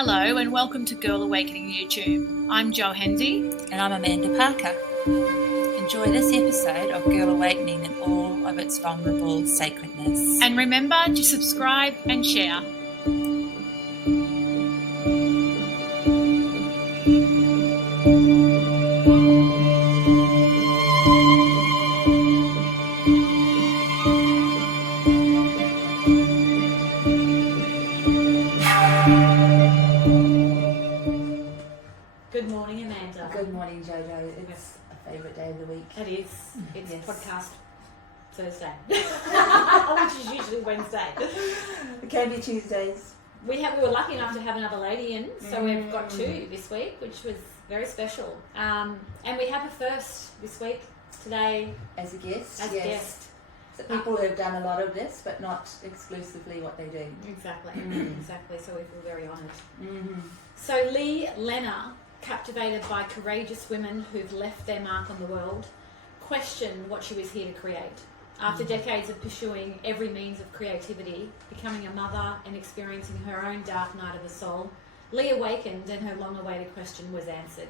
Hello and welcome to Girl Awakening YouTube. I'm Jo Hendy. And I'm Amanda Parker. Enjoy this episode of Girl Awakening in all of its vulnerable sacredness. And remember to subscribe and share. Good morning, Amanda. Good morning, Jojo. It's a favourite day of the week. It is. It's Yes. podcast Thursday, which is usually Wednesday. It can be Tuesdays. We were lucky enough to have another lady in, so we've got two this week, which was very special. And we have a first this week today As a guest. as a guest. So people who have done a lot of this, but not exclusively what they do. Exactly, exactly. So we feel very honoured. Mm-hmm. So Lee Lehner, captivated by courageous women who've left their mark on the world, questioned what she was here to create. After decades of pursuing every means of creativity, becoming a mother and experiencing her own dark night of the soul, Lee awakened and her long-awaited question was answered.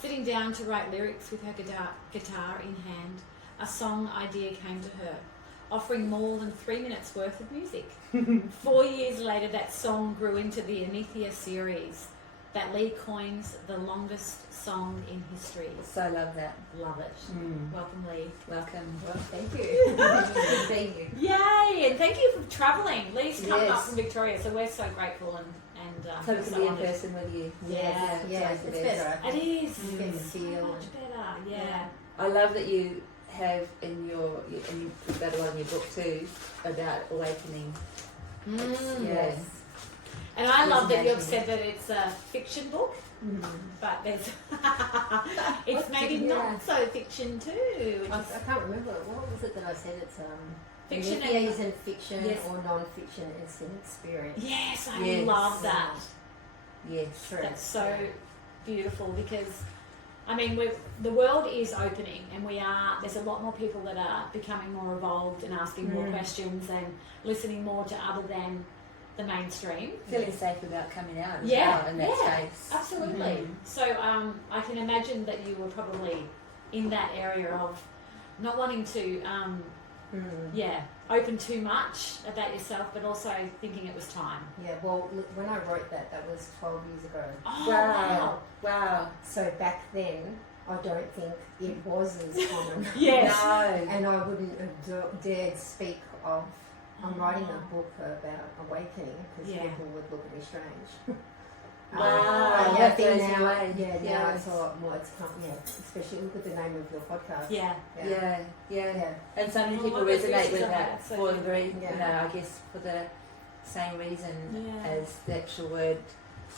Sitting down to write lyrics with her guitar in hand, a song idea came to her, offering more than 3 minutes worth of music. 4 years later, that song grew into the ANITHIA series that Lee coins the longest song in history. So I love that. Love it. Welcome, Lee. Welcome. Well, thank you. Good to see you. Yay! And thank you for travelling. Lee's come up Yes. from Victoria, so we're so grateful and So feel to so be in honoured. person with you. Yeah. Yeah, it's it's nice better. I It think. is. You get a So feel. much better. Yeah. I love that you have in your, and you've got a lot in your book too, about awakening. Yes. And I love that you've Imagine. said that it's a fiction book, but there's it's What maybe did you not so fiction too. which I is can't remember. What was it that I said? It's Fiction Fiction and- isn't fiction Yes. or non-fiction. It's an experience. Yes, I Yes. love that. Yes. True. That's so beautiful because, I mean, the world is opening and there's a lot more people that are becoming more evolved and asking more questions and listening more to other than the mainstream. Feeling safe about coming out as Yeah, well in that yeah, space. absolutely. So I can imagine that you were probably in that area of not wanting to, open too much about yourself, but also thinking it was time. Yeah. Well, when I wrote that was 12 years ago. Oh, Wow. Wow. So back then, I don't think it was as common. Yes. No. And I wouldn't have dared speak of. I'm writing a book about awakening because Yeah. people would look at me strange. Wow, I that think blows you now, away. now Yes. it's a lot more. It's especially look at the name of your podcast. Yeah. Yeah, yeah. Yeah. And so many Oh, people look at resonate this, with isn't that it? So for the very, Yeah. I guess for the same reason Yeah. as the actual word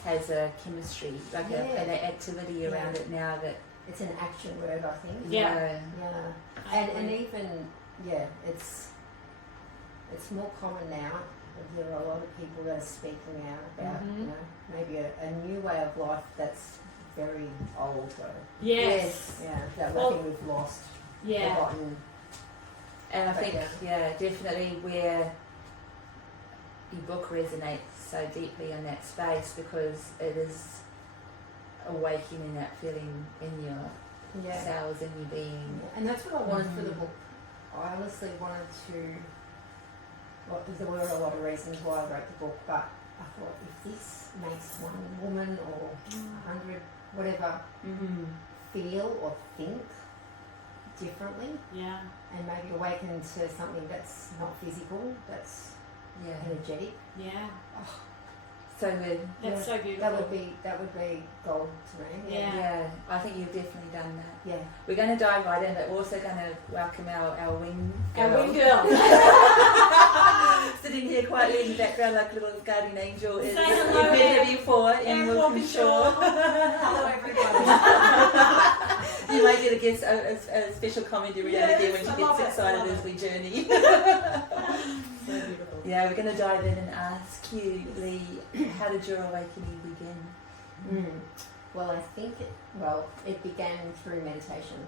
has a chemistry, like Yeah. an activity around Yeah. it now that, It's an action word, I think. Yeah. Yeah. And even it's more common now. There are a lot of people that are speaking out about maybe a new way of life that's very old though. Yes. Yeah, that Well, I think we've lost. Yeah. Forgotten. and I But think, definitely where your book resonates so deeply in that space because it is awakening that feeling in your Yeah. cells, in your being. And that's what I wanted for the book. I honestly wanted to. Well, there were a lot of reasons why I wrote the book, but I thought if this makes one woman or 100, whatever, feel or think differently Yeah. and maybe awaken to something that's not physical, that's Yeah. energetic, Yeah. So good. That's so beautiful. that would be gold to me. Yeah. Yeah, I think you've definitely done that. Yeah. We're going to dive right in, but we're also going to welcome our wing girl. Our wing girl. Sitting here quietly in the background like a little guardian angel. Say Is hello, You've met her Em. before in Em Walkinshaw. Hello, everybody. You might get a special commentary Yes, again when I she love gets it, I excited love as we journey. So beautiful. Yeah, we're going to dive in and ask you, Lee, how did your awakening begin? Well, I think it began through meditation.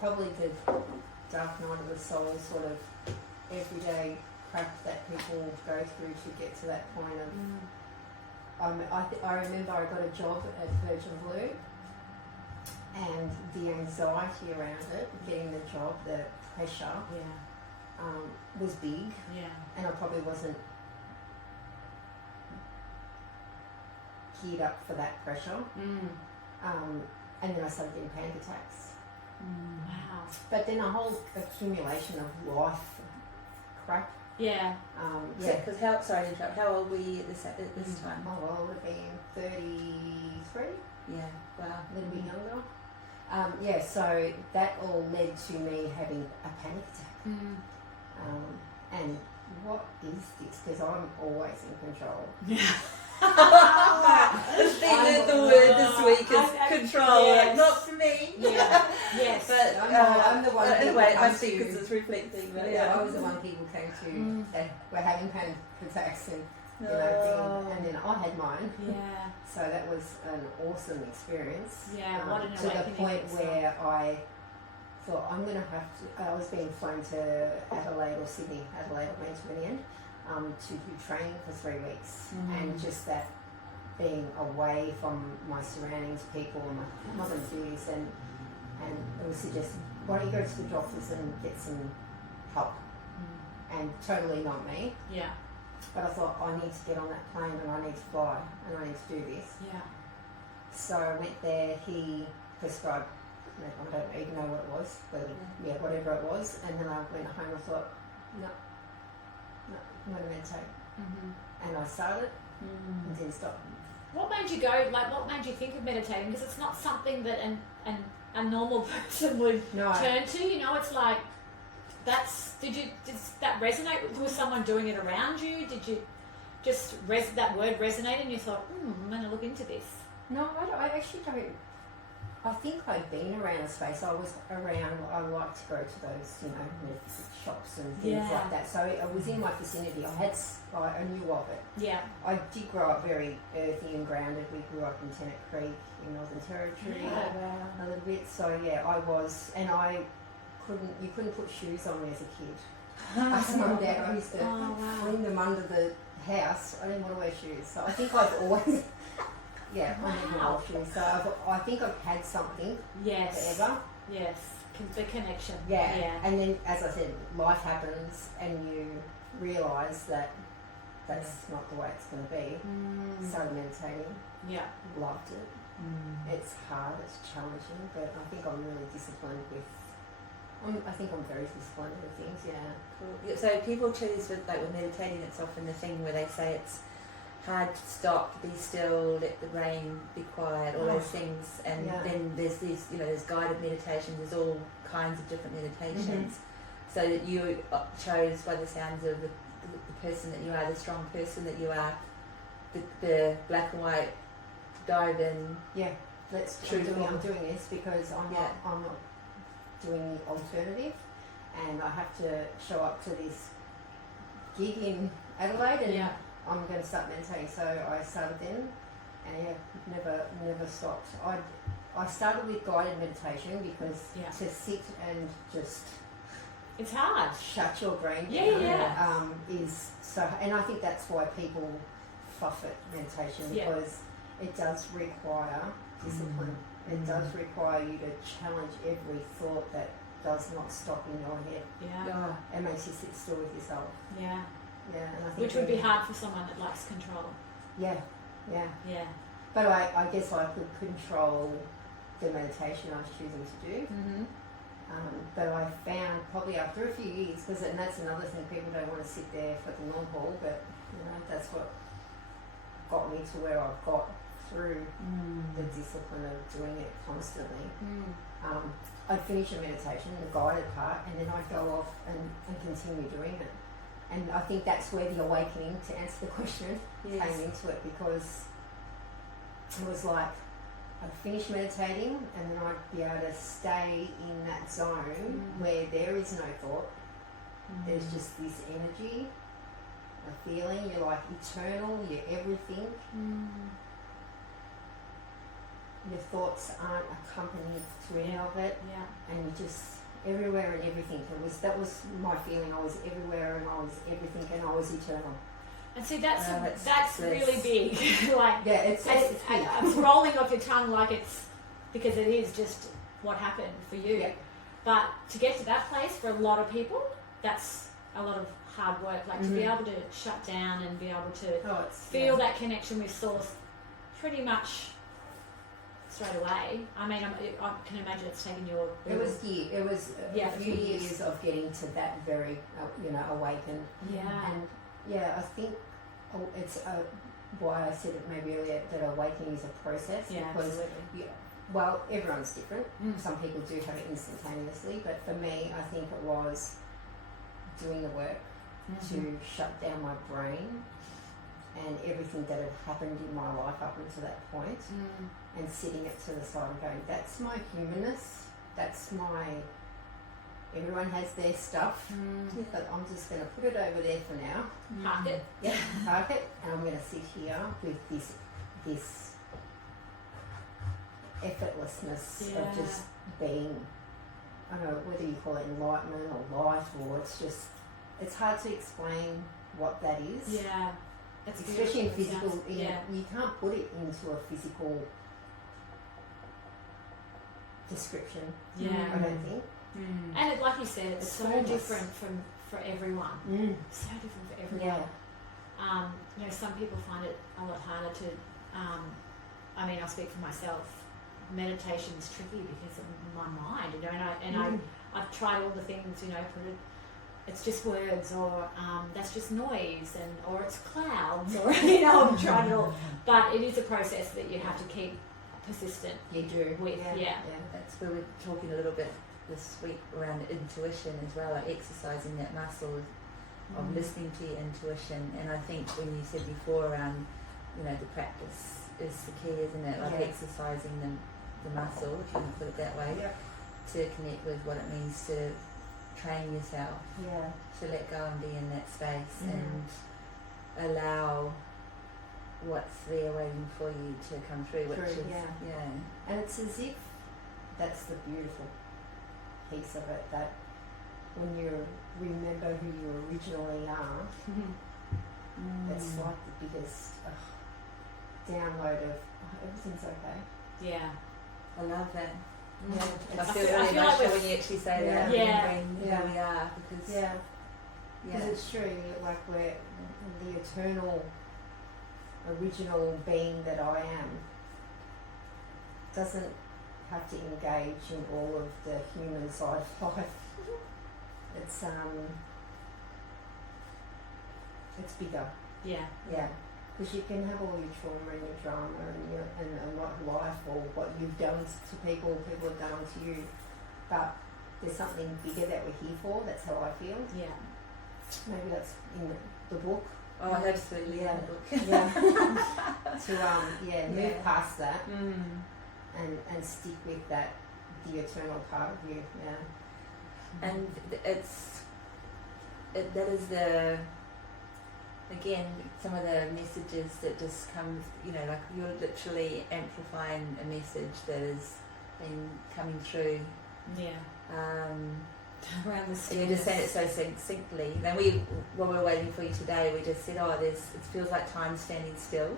Probably the dark night of the soul, sort of everyday crap that people go through to get to that point of I remember I got a job at Virgin Blue, and the anxiety around it, getting the job, the pressure, was big, and I probably wasn't geared up for that pressure. And then I started getting panic attacks. Wow. But then a whole accumulation of life crap. Yeah. Because sorry to interrupt. How old were you at this time? Oh, well, I would have been 33. Yeah. Wow. A little bit younger. So that all led to me having a panic attack. And what is this? Because I'm always in control. The word this week is control. Yes. Not for me. Yeah. Yes. But I'm the one. Anyway, I think it's reflecting. But I was the one people came to that were having panic attacks and and then I had mine. Yeah. So that was an awesome experience. Yeah. What an to the awakening point itself. where I thought I'm going to have to. I was being flown to Adelaide or Sydney, Adelaide or Meridian, to do training for 3 weeks, and just that being away from my surroundings, people, and my mother and fears, and it was suggested, why don't you go to the doctors and get some help? And totally not me. Yeah. But I thought, I need to get on that plane and I need to fly and I need to do this. Yeah. So I went there, he prescribed, I don't even know what it was, but whatever it was. And then I went home and thought, no, I'm going to meditate. And I started and didn't stop. What made you go, what made you think of meditating? Because it's not something that a normal person would turn to, it's like, did that resonate with someone doing it around you? Did you just, that word resonate and you thought, I'm going to look into this? No, I actually don't. I think I've been around a space. I was around, I like to go to those, shops and things like that. So I was in my vicinity. I knew of it. Yeah. I did grow up very earthy and grounded. We grew up in Tennant Creek in Northern Territory a little bit. So I was, and you couldn't put shoes on me as a kid. As mum and dad, I used to fling them under the house. I didn't want to wear shoes. So I think I've always... I never wore shoes. So I think I've had something forever. Yes, the connection. Yeah. And then, as I said, life happens and you realise that that's not the way it's going to be. Started meditating. Yeah. Loved it. It's hard, it's challenging, but I think I'm really disciplined I think I'm very disciplined with things, Cool. So people choose with meditating, it's often the thing where they say it's hard to stop, be still, let the brain be quiet, all those things, and then there's these, there's guided meditations, there's all kinds of different meditations. So that you chose, by the sounds of the person that you are, the strong person that you are, the black and white dive in. Yeah, I'm doing this because I'm not doing the alternative, and I have to show up to this gig in Adelaide and I'm going to start meditating. So I started then and never stopped. I started with guided meditation because to sit and just, it's hard, shut your brain down is so, and I think that's why people fluff it, meditation, because it does require discipline. It does require you to challenge every thought that does not stop in your head. It makes you sit still with yourself. And I think which would be hard for someone that likes control. Yeah. But I guess I could control the meditation I was choosing to do. But I found probably after a few years, and that's another thing, people don't want to sit there for the long haul, but that's what got me to where I've got through the discipline of doing it constantly. I'd finish a meditation, the guided part, and then I'd go off and continue doing it. And I think that's where the awakening, to answer the question, came into it, because it was like I'd finish meditating and then I'd be able to stay in that zone where there is no thought. There's just this energy, a feeling, you're like eternal, you're everything. Your thoughts aren't accompanied to any of it, and you're just everywhere and everything. That was my feeling. I was everywhere and I was everything, and I was eternal. And see, that's that's really big. Like, Yeah, it's it's rolling off your tongue like it's because it is just what happened for you. Yeah. But to get to that place for a lot of people, that's a lot of hard work. Like to be able to shut down and be able to feel that connection with Source pretty much straight away. I mean, I can imagine it's taken you a It was a few years. years of getting to that very, awaken. Yeah. And yeah, I think it's why I said it maybe earlier that awakening is a process. Yeah, because absolutely. well, everyone's different. Some people do have it instantaneously, but for me, I think it was doing the work to shut down my brain and everything that had happened in my life up until that point, and sitting it to the side and going, that's my humanness, that's my, everyone has their stuff, but I'm just going to put it over there for now. Park it. Yeah, park it, and I'm going to sit here with this effortlessness of just being, I don't know whether you call it enlightenment or light, or it's hard to explain what that is. Yeah. It's Especially in beautiful. physical, you can't put it into a physical description. Yeah. I don't think. And it, like you said, it's so formless. different for everyone. So different for everyone. Yeah. Some people find it a lot harder to. I mean, I'll speak for myself. Meditation's tricky because of my mind, and I've tried all the things, it's just words, or that's just noise, or it's clouds, or I've tried it all. But it is a process that you have to keep persistent. You do. With That's where we're talking a little bit this week around intuition as well, like exercising that muscle of listening to your intuition. And I think when you said before around, the practice is the key, isn't it? Like exercising the muscle, if you can put it that way, to connect with what it means to train yourself, to let go and be in that space and allow what's there waiting for you to come through, which is And it's as if that's the beautiful piece of it, that when you remember who you originally are, it's like the biggest download of everything's okay. Yeah. I love that. Yeah. I feel I really feel much like when you actually say that, remembering who we are, because Because it's true, like we're the eternal, original being that I am doesn't have to engage in all of the human side of life. It's bigger. Yeah. Because you can have all your trauma and your drama and life, or what you've done to people have done to you, but there's something bigger that we're here for. That's how I feel. Yeah. Maybe that's in the book. Oh, absolutely, Yeah. in the book. To move past that and stick with that, the eternal part of you. Yeah. And that is again, some of the messages that just come, like you're literally amplifying a message that has been coming through. Yeah. Around the And you just said it so succinctly. Then when we were waiting for you today, we just said, it feels like time standing still,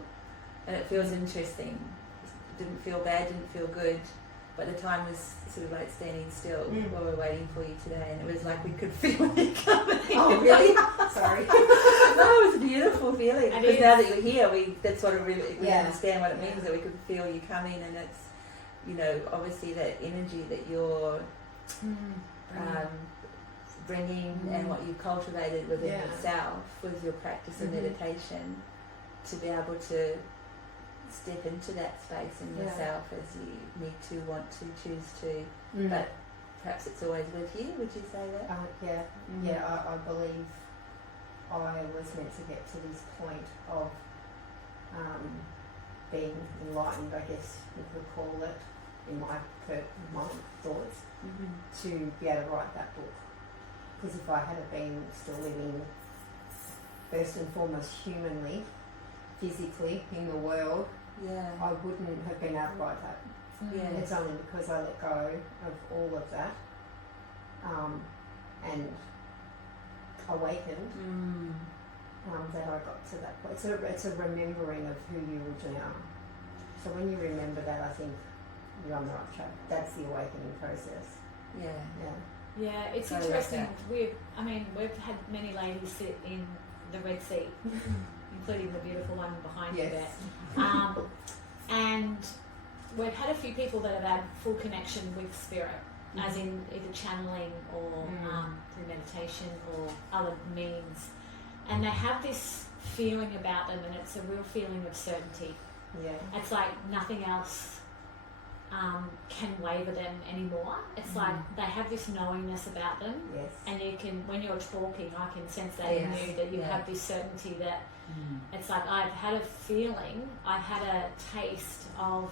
and it feels interesting. It didn't feel bad, didn't feel good, but the time was sort of like standing still while we were waiting for you today, and it was like we could feel it coming. Oh, really? Sorry. No, it was a beautiful feeling, It because is. now that you're here, that's what we understand what it Yeah. means, that we could feel you coming, and it's, obviously that energy that you're bringing and what you've cultivated within yourself with your practice of meditation, to be able to step into that space in yourself as you need to, want to, choose to, but perhaps it's always with you. Would you say that? I believe I was meant to get to this point of being enlightened, I guess you could call it, in my thoughts, to be able to write that book. Because if I had been still living first and foremost humanly, physically in the world, I wouldn't have been able to write that. It's only because I let go of all of that and awakened that I got to that point. It's a remembering of who you originally are. So when you remember that, I think you're on the right track. That's the awakening process. Yeah. Yeah. Yeah, it's So I like interesting. that. We've had many ladies sit in the Red Sea, including the beautiful one behind you Yes. there. And we've had a few people that have had full connection with spirit, as in either channeling or through meditation or other means. And they have this feeling about them, and it's a real feeling of certainty. Yeah. It's like nothing else can waver them anymore. It's like they have this knowingness about them, Yes. and you can, when you're talking, I can sense that Yes. in you, that you Yeah. have this certainty that it's like I've had a feeling, I've had a taste of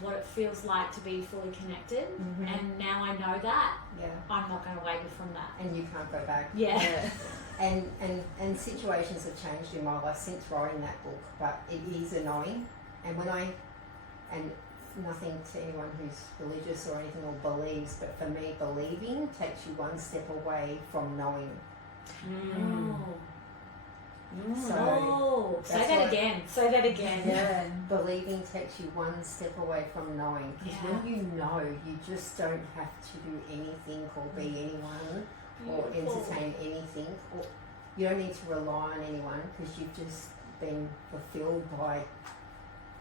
what it feels like to be fully connected, and now I know that Yeah. I'm not going to waver from that. And you can't go back. Yeah. Yeah. And situations have changed in my life since writing that book, but it is a knowing. And and nothing to anyone who's religious or anything or believes, but for me, believing takes you one step away from knowing. So, say that's that what- again. Say that again. Yeah. Believing takes you one step away from knowing. Because when you know, you just don't have to do anything or be anyone or Beautiful. entertain anything. Or you don't need to rely on anyone because you've just been fulfilled by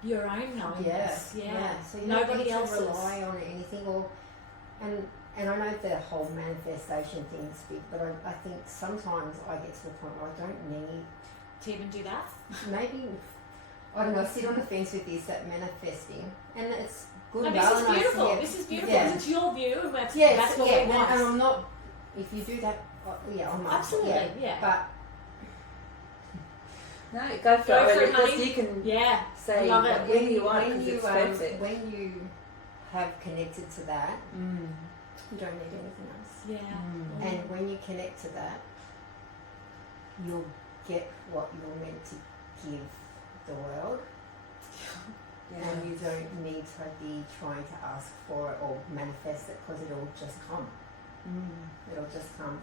Your own knowingness. Yeah. So you Nobody don't need else's. to rely on anything, or and I know the whole manifestation thing is big, but I think sometimes I get to the point where I don't need To even do that. maybe I don't know. I sit on the fence with this that manifesting, and it's good. No, and this well, is and I see beautiful. it. This is beautiful. Yeah. It's your view, and that's, Yes, that's what yeah, we want. and I'm not. If you do that, I'm not. Absolutely, yeah. But No, go for Go it. for it, Because honey. you can Yeah. say love it. whatever you want because it's perfect. when you have connected to that, you don't need anything else. Yeah. And when you connect to that, you'll get what you're meant to give the world. Yeah. And you don't need to be trying to ask for it or manifest it because it'll just come. It'll just come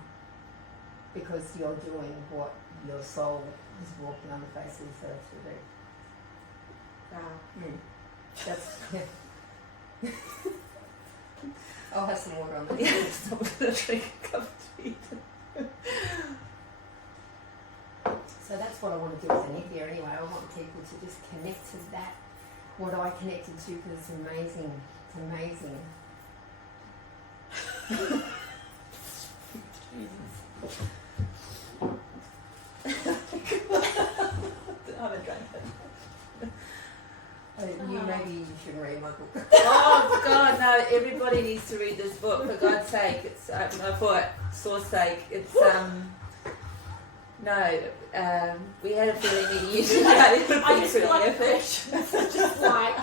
because you're doing what your soul is walking on the face of this earth to do. Wow. That's I'll have some water on that. Yes, I'm going to drink a cup of tea. So that's what I want to do with ANITHIA anyway. I want people to just connect to that, what I connected to, because it's amazing. It's amazing. I haven't drank it. Maybe you should read my book. Oh God, no! Everybody needs to read this book for God's sake. It's for source sake. It's we had a feeling that you should I just feel like a effort. question. Just like.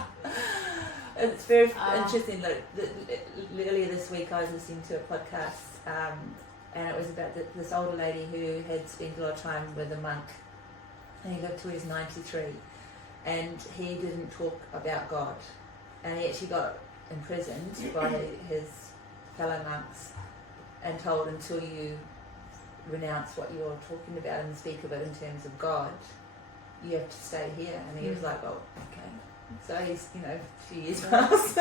It's very interesting. Like earlier this week, I was listening to a podcast, and it was about this older lady who had spent a lot of time with a monk, and he lived till he was 93, and he didn't talk about God, and he actually got imprisoned by his fellow monks and told, until you renounce what you're talking about and speak of it in terms of God, you have to stay here. And he was like, well, okay. So he's, a few years passed,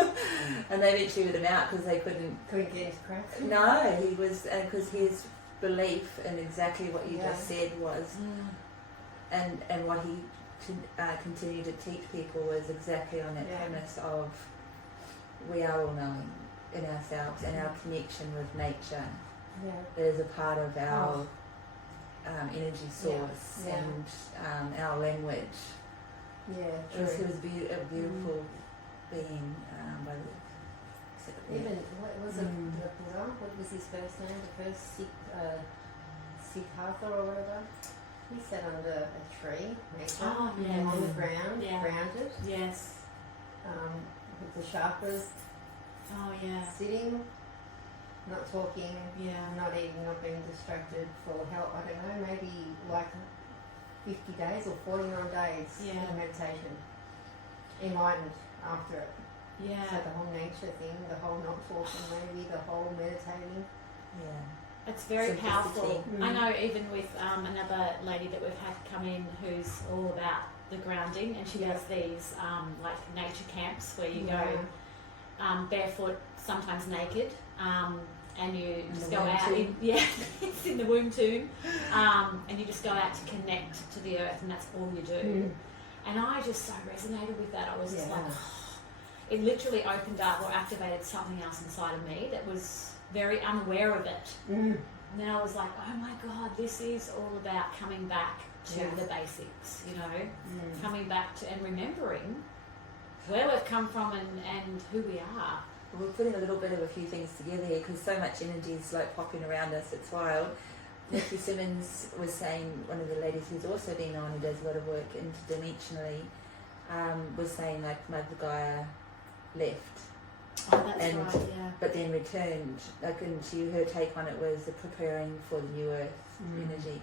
and they eventually let him out because they couldn't Couldn't get into crack. No, he was, because his belief in exactly what you just said was, and what he continued to teach people was exactly on that premise of we are all knowing in ourselves, and our connection with nature is a part of our energy source and our language. Yeah, It was, true. a beautiful being by the Even, what was it, the Buddha? What was his first name? The first Siddhartha or whatever? He sat under a tree, nature, on the ground, grounded, Yes. with the chakras, sitting, not talking, not eating, not being distracted for help. I don't know, maybe like 50 days or 49 days in meditation. Enlightened after it. Yeah. So the whole nature thing, the whole not talking maybe, the whole meditating. Yeah. It's very Simplicity. powerful. Mm. I know even with another lady that we've had come in who's all about the grounding, and she does these like nature camps where you go barefoot, sometimes naked, and you just go out in, it's in the womb tomb, and you just go out to connect to the earth, and that's all you do. And I just so resonated with that. I was just like, it literally opened up or activated something else inside of me that was very unaware of it. And then I was like, oh my God, this is all about coming back to the basics, you know, coming back to and remembering where we've come from and who we are. We're putting a little bit of a few things together here because so much energy is like popping around us, it's wild. Nikki Simmons was saying, one of the ladies who's also been on, who does a lot of work interdimensionally, was saying like Mother Gaia left. Oh, that's And- right, yeah. But then returned, like, and her take on it was the preparing for the new earth energy.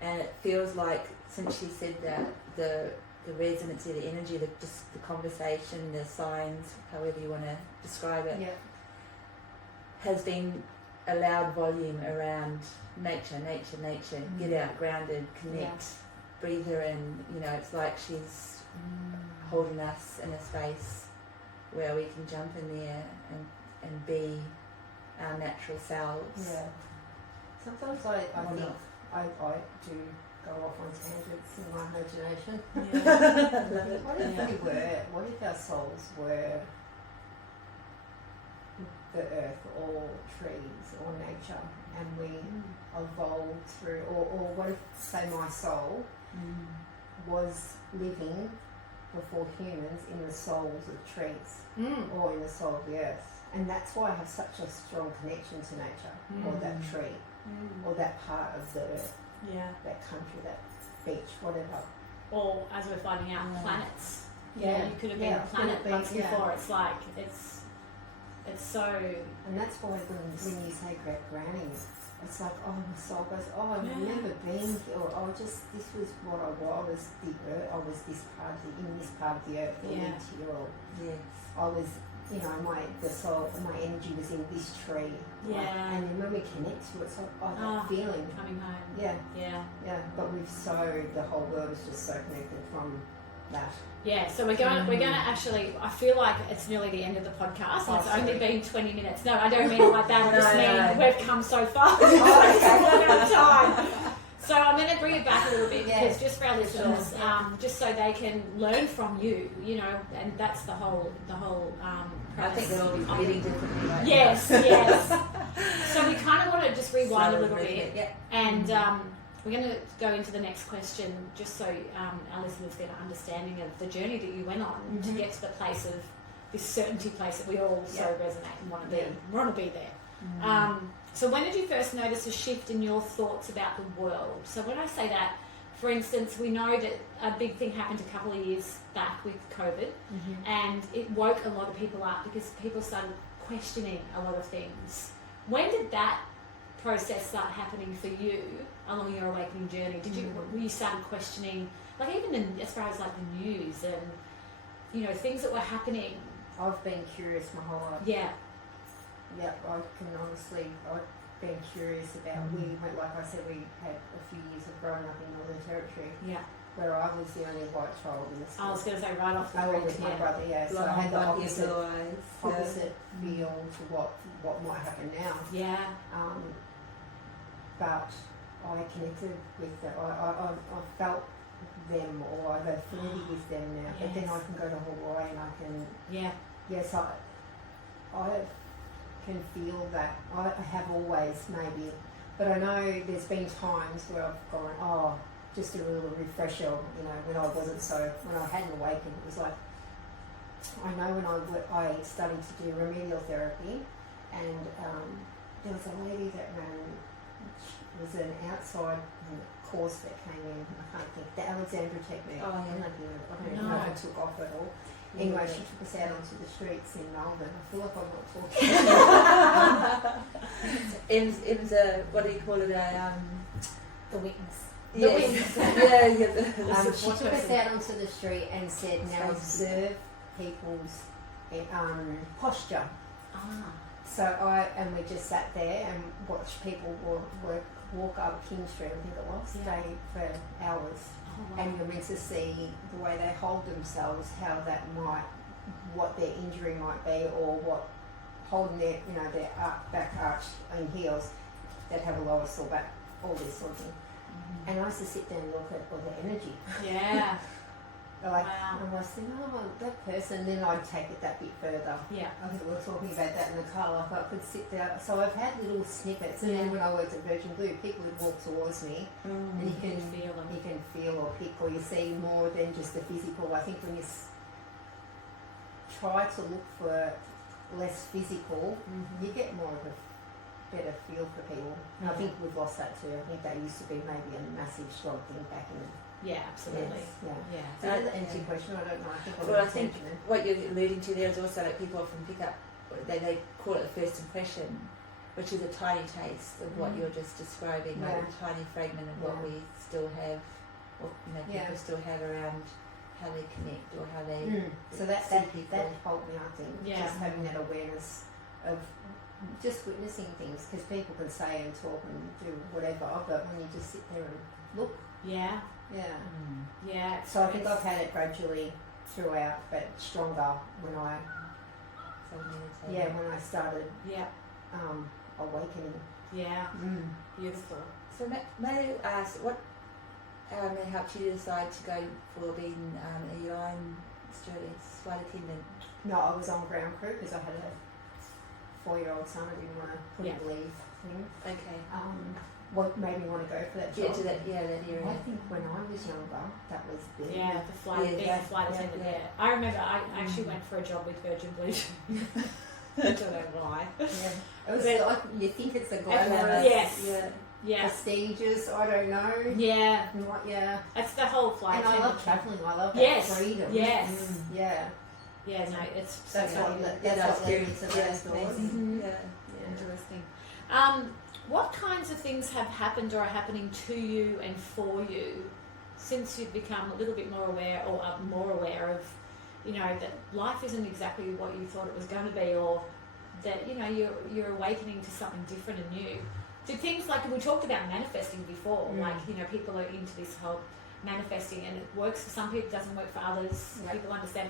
And it feels like since she said that, the resonance of the energy, just the conversation, the signs, however you want to describe it, has been a loud volume around nature, get out, grounded, connect, breathe her in. You know, it's like she's holding us in a space where we can jump in there and be our natural selves. Yeah. Sometimes I Or think not. I do go off on tangents in my imagination. Love it. What if we were? What if our souls were the earth or trees or nature, and we evolved through? Or what if, say, my soul was living before humans in the souls of trees or in the soul of the earth, and that's why I have such a strong connection to nature or that tree or that part of the earth, that country, that beach, whatever. Or as we're finding out, planets. Yeah. You could have been a planet once before. It's like it's so. And that's why when you say great grounding, it's like, oh, my soul goes, oh, I've never been here, or oh, just this was what I was, the earth, I was this part of in this part of the earth, I lived here, or I was, you know, the soul, my energy was in this tree. Yeah. And then when we connect to it, it's like, oh, that feeling. Coming home. Yeah. Yeah. But the whole world is just so connected from that. Yeah, so we're going to actually, I feel like it's nearly the end of the podcast and it's only been 20 minutes. No, I don't mean it like that. I just mean we've come so far. It's run out of time. So I'm going to bring it back a little bit because just for our listeners, just so they can learn from you, you know, and that's the whole I think they'll all be breathing differently. Right Yes. So we kind of want to just rewind a little bit and we're going to go into the next question just so our listeners get an understanding of the journey that you went on to get to the place of this certainty place that we all so resonate and want to be. We want to be there. So when did you first notice a shift in your thoughts about the world? So when I say that, for instance, we know that a big thing happened a couple of years back with COVID and it woke a lot of people up because people started questioning a lot of things. When did that process start happening for you along your awakening journey? Did you started questioning, like even as far as like the news and, you know, things that were happening? I've been curious my whole life. Yeah, I can honestly, I've been curious about, like I said, we had a few years of growing up in Northern Territory where I was the only white child in the school. I was going to say right off the I was my brother, so I had the opposite feel to what might happen now. Yeah. But I connected with them. I felt them, or I've affinity with them now. But then I can go to Hawaii and I can. Yes, I can feel that. I have always maybe, but I know there's been times where I've gone, just a little refresher. You know, when I hadn't awakened, it was like, I know when I studied to do remedial therapy, and there was a lady that was an outside course that came in. I can't think, the Alexandra technique. I don't know if it took off at all. Anyway, she took us out onto the streets in Melbourne. I feel like I'm not talking. It was a, what do you call it, The witness. Yes. She took us out onto the street and said, now observe people's posture. we just sat there and watched people walk up King Street, I think it was, stay for hours. Oh, wow. And you're meant to see the way they hold themselves, how that might, what their injury might be, or what holding their, their back arch and heels that have a lower sore back, all this sort of thing. Mm-hmm. And I used to sit there and look at all the energy. Yeah. Like, Wow. and I was thinking, oh, that person, then I'd take it that bit further. Yeah. I think we were talking about that in the car, like I could sit there. So I've had little snippets, and Yeah. then when I worked at Virgin Blue, people would walk towards me, and you can feel them. You can feel or pick, or you see more than just the physical. I think when you try to look for less physical, Mm-hmm. you get more of a better feel for people. And I think we've lost that too. I think that used to be maybe a massive strong thing back in the Yeah, absolutely. Yeah. Yeah. So does that answer your question? I don't know. I think Well, I think what you're alluding to there is also like people often pick up, they call it the first impression, which is a tiny taste of what you're just describing, like a tiny fragment of what we still have, or people still have around how they connect or how they So that see people. that helped me, I think, Yeah. just having that awareness of just witnessing things, because people can say and talk and do whatever, but when you just sit there and look, Yeah. Yeah. So I think I've had it gradually throughout, but stronger when I when I started Yeah. awakening. Yeah. Beautiful. So may I ask, what helped you decide to go for being a line flight attendant? No, I was on ground crew because I had a 4-year-old son. I didn't want to put him leave him. Okay. What made me want to go for that job? To that area. I think when I was younger, that was big. Yeah, the flight, being a flight attendant. Yeah. I remember I actually went for a job with Virgin Blue. I don't know why. Yeah. It was like, you think it's a Yes. glamorous, Yeah. prestigious, I don't know. Yeah. Yeah. It's the whole flight And I attendant. love travelling. I love Yes. that freedom. Yes. Yeah. Yeah, no, it's That's so what led me to those doors. interesting. What kinds of things have happened or are happening to you and for you since you've become a little bit more aware, or are more aware of, that life isn't exactly what you thought it was going to be, or that you're awakening to something different and new? Did things like, we talked about manifesting before, like people are into this whole manifesting, and it works for some people, doesn't work for others. Yep. People understand.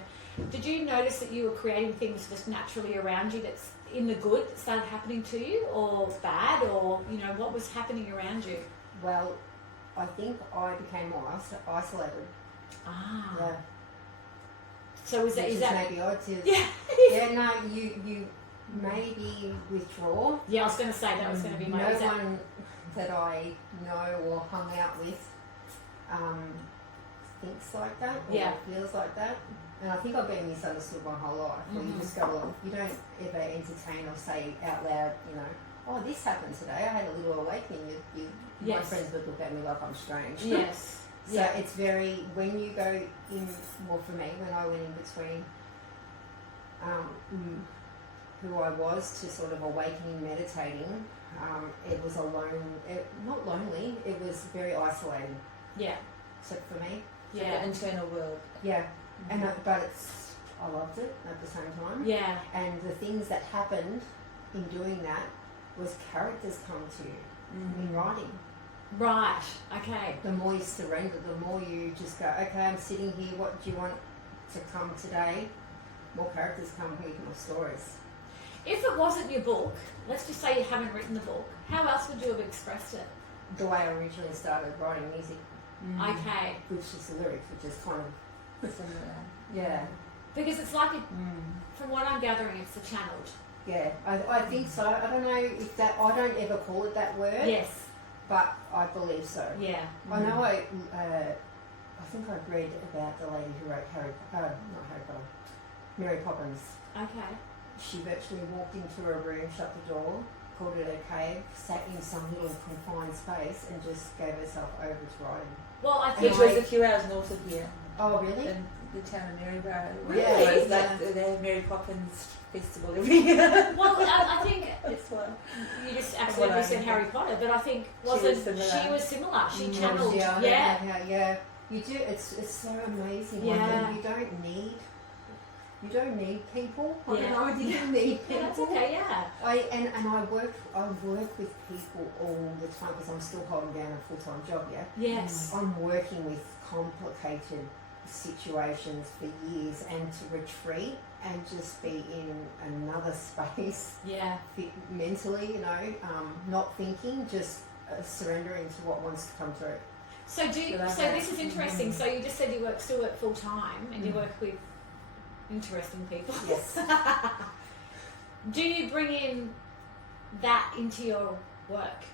Did you notice that you were creating things just naturally around you that's in the good that started happening to you, or bad, or what was happening around you? Well, I think I became more isolated. Ah. Yeah. So is that maybe odd to? Yeah. Yeah. No, you maybe withdraw. Yeah, I was going to say that was going to be my. No is that- one that I know or hung out with thinks like that or feels like that. And I think I've been misunderstood my whole life. Where you just go along, you don't ever entertain or say out loud, oh, this happened today. I had a little awakening. My friends would look at me like I'm strange. Yes. So it's very, when you go in, well, for me, when I went in between who I was to sort of awakening, meditating, it was not lonely, it was very isolating. Yeah. So for me. Yeah. The internal world. Yeah. And but I loved it at the same time. Yeah. And the things that happened in doing that was characters come to you in writing. Right. Okay. The more you surrender, the more you just go, okay, I'm sitting here, what do you want to come today? More characters come with more stories. If it wasn't your book, let's just say you haven't written the book, how else would you have expressed it? The way I originally started writing music, Okay. which is the lyrics, which is kind of Similar. yeah. Because it's like, from what I'm gathering, it's the channeled. Yeah, I think so. I don't know if that, I don't ever call it that word. Yes. But I believe so. Yeah. I know I think I've read about the lady who wrote Mary Poppins. Okay. She virtually walked into a room, shut the door, called it a cave, sat in some little confined space and just gave herself over to writing. Well, I Which think was a few hours north of here. Oh, really? In the town of Maryborough. Really? It was like they have Mary Poppins festival every year. Well, I think That's why. you just absolutely said Harry Potter, but I think she was similar. She channeled. Yeah. You do. It's so amazing. Yeah. You don't need you don't need people. I Yeah. mean, I didn't need people. Yeah, that's okay. Yeah. I work with people all the time because I'm still holding down a full-time job. Yeah. Yes. I'm working with complicated situations for years, and to retreat and just be in another space, Yeah. mentally, not thinking, just surrendering to what wants to come through. So this is interesting. So you just said you still work full time, and you work with interesting people. Yes. Do you bring in that into your work?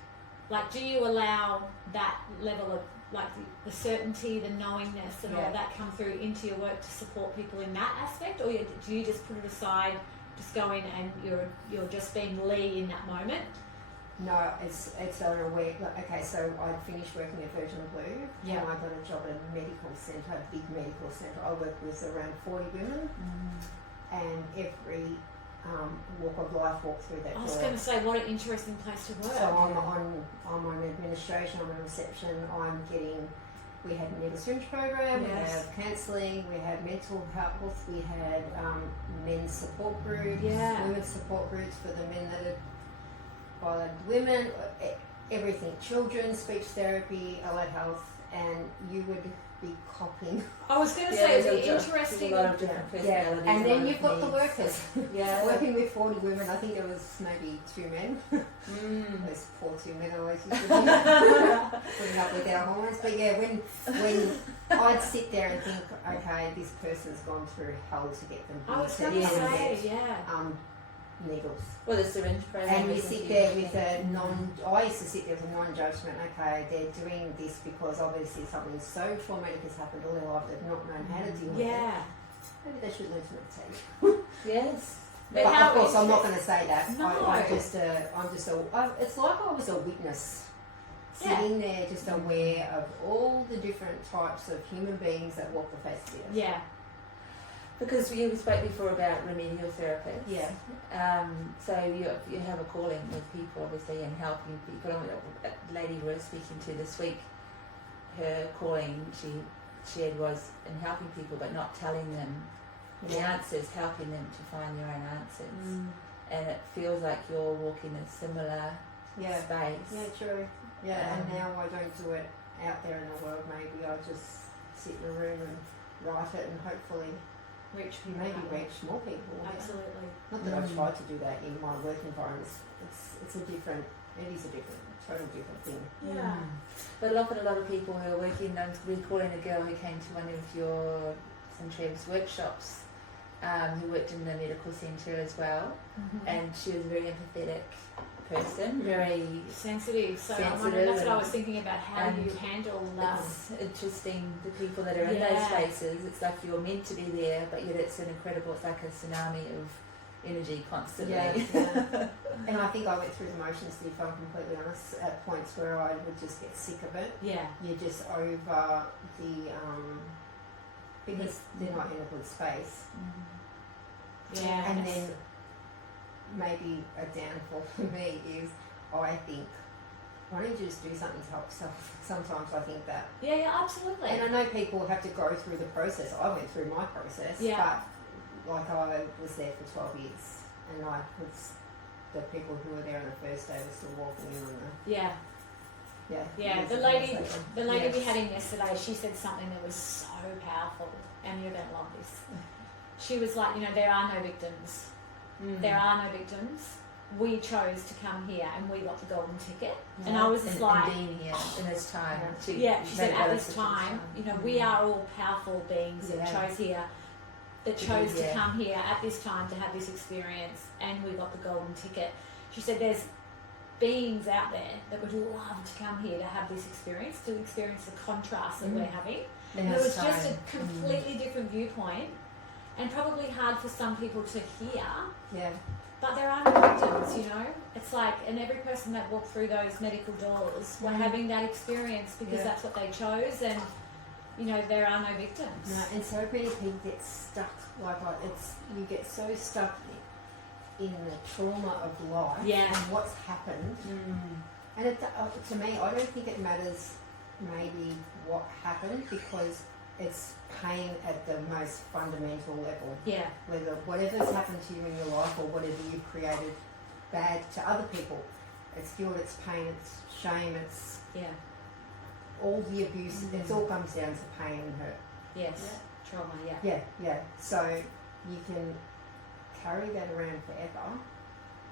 Like, do you allow that level of like the certainty, the knowingness, and all of that come through into your work to support people in that aspect, or do you just put it aside, just go in and you're just being Lee in that moment? No, it's an aware. Okay, so I finished working at Virgin Blue, and I got a job at a medical centre, a big medical centre. I work with around 40 women, and every walk of life walk through that door. I was going to say, what an interesting place to work. So I'm on administration, I'm on reception. We had a needle syringe program, we have counselling, we had mental health, we had men's support groups, women's support groups for the men that had violated women, everything, children, speech therapy, allied health, and you would be copying. I was going to say, it's interesting. A lot of different personalities. And then you've got the workers. Working with 40 women, I think there was maybe 2 men. Those poor 2 men always used to be putting up with our hormones. But yeah, when I'd sit there and think, okay, this person's gone through hell to get them here. I was going to say, needles. Well, the syringe program. And you sit there with I used to sit there with a non-judgment. Okay, they're doing this because obviously something so traumatic has happened all their life. They've not known how to deal with it. Maybe they should learn to meditate. Yes. But of course, I'm not going to say that. No. It's like I was a witness. Sitting there just aware of all the different types of human beings that walk the face of the earth. Yeah. Because we spoke before about remedial therapists. Yeah. So you have a calling with people, obviously, and helping people. A lady we were speaking to this week, her calling she shared was in helping people, but not telling them the answers, helping them to find their own answers. And it feels like you're walking a similar space. Yeah, true. Yeah, and now I don't do it out there in the world. Maybe I just sit in a room and write it, and hopefully reach more people. Absolutely. Not that I've tried to do that in my work environment. It is a different, total different thing. Yeah. But often a lot of people who are working, I'm recalling a girl who came to one of your St. Trev's workshops, who worked in the medical centre as well, and she was a very empathetic person, very sensitive. So that's what I was thinking about, how you handle that. It's interesting, the people that are in those spaces, it's like you're meant to be there, but yet it's like a tsunami of energy constantly. Yeah. And I think I went through the motions, if I'm completely honest, at points where I would just get sick of it. Yeah. You're just over the, because they're not in a good space. Yeah. And then maybe a downfall for me is I think, why don't you just do something to help yourself? Sometimes I think that. Yeah, absolutely. And I know people have to go through the process. I went through my process, but like I was there for 12 years, and the people who were there on the first day were still walking in on the... Yeah. The lady we had in yesterday, she said something that was so powerful, and you're going to love this. She was like, there are no victims. There are no victims. We chose to come here, and we got the golden ticket. And I was just like, being here in this time. She said at this time, we are all powerful beings that chose to come here at this time to have this experience, and we got the golden ticket. She said there's beings out there that would love to come here to have this experience, to experience the contrast that we're having. And it was just a completely different viewpoint, and probably hard for some people to hear. Yeah. But there are no victims, It's like, and every person that walked through those medical doors were having that experience because that's what they chose, and there are no victims. No, and so many people get stuck. You get so stuck in the trauma of life and what's happened. And to me, I don't think it matters maybe what happened, because it's pain at the most fundamental level. Yeah. Whether whatever's happened to you in your life or whatever you've created bad to other people, it's guilt, it's pain, it's shame, it's Yeah. all the abuse. It all comes down to pain and hurt. Yes. Trauma. Yeah. Yeah, yeah. So you can carry that around forever,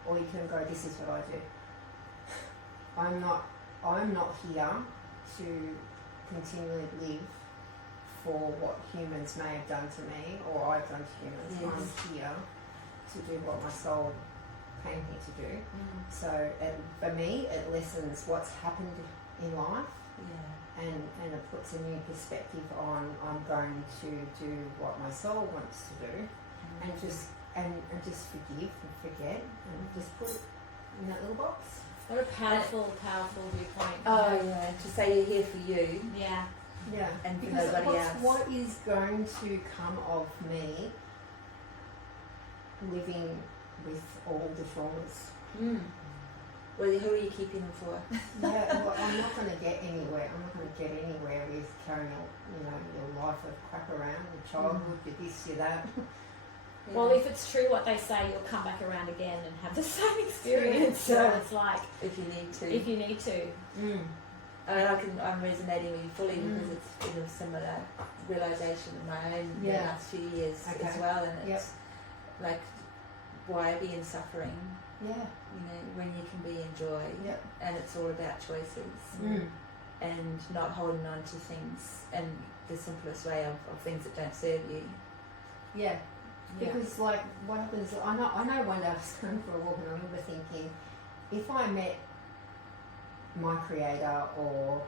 or you can go, this is what I do. I'm not here to continually live for what humans may have done to me or I've done to humans. Yes. I'm here to do what my soul came here to do. So for me, it lessens what's happened in life, Yeah. and it puts a new perspective on I'm going to do what my soul wants to do, and just forgive and forget and just put it in that little box. What a powerful, powerful viewpoint. Oh yeah, to say you're here for you Yeah. Yeah, and for because nobody else. what is going to come of me living with all the traumas? Well, who are you keeping them for? Yeah, well, I'm not going to get anywhere. I'm not going to get anywhere with carrying your life of crap around, your childhood, your this, your that. Well, if it's true what they say, you'll come back around again and have the same experience. So Yeah. it's like, if you need to. if you need to. I mean, I'm resonating with you fully because it's been a similar realisation in my own the last few years Okay. as well, and it's like, why be in suffering? Yeah. You know, when you can be in joy, Yep. and it's all about choices and not holding on to things, and the simplest way of things that don't serve you. Yeah. Yeah. Because like what happens, I know one day I was going for a walk and I remember thinking, if I met my creator or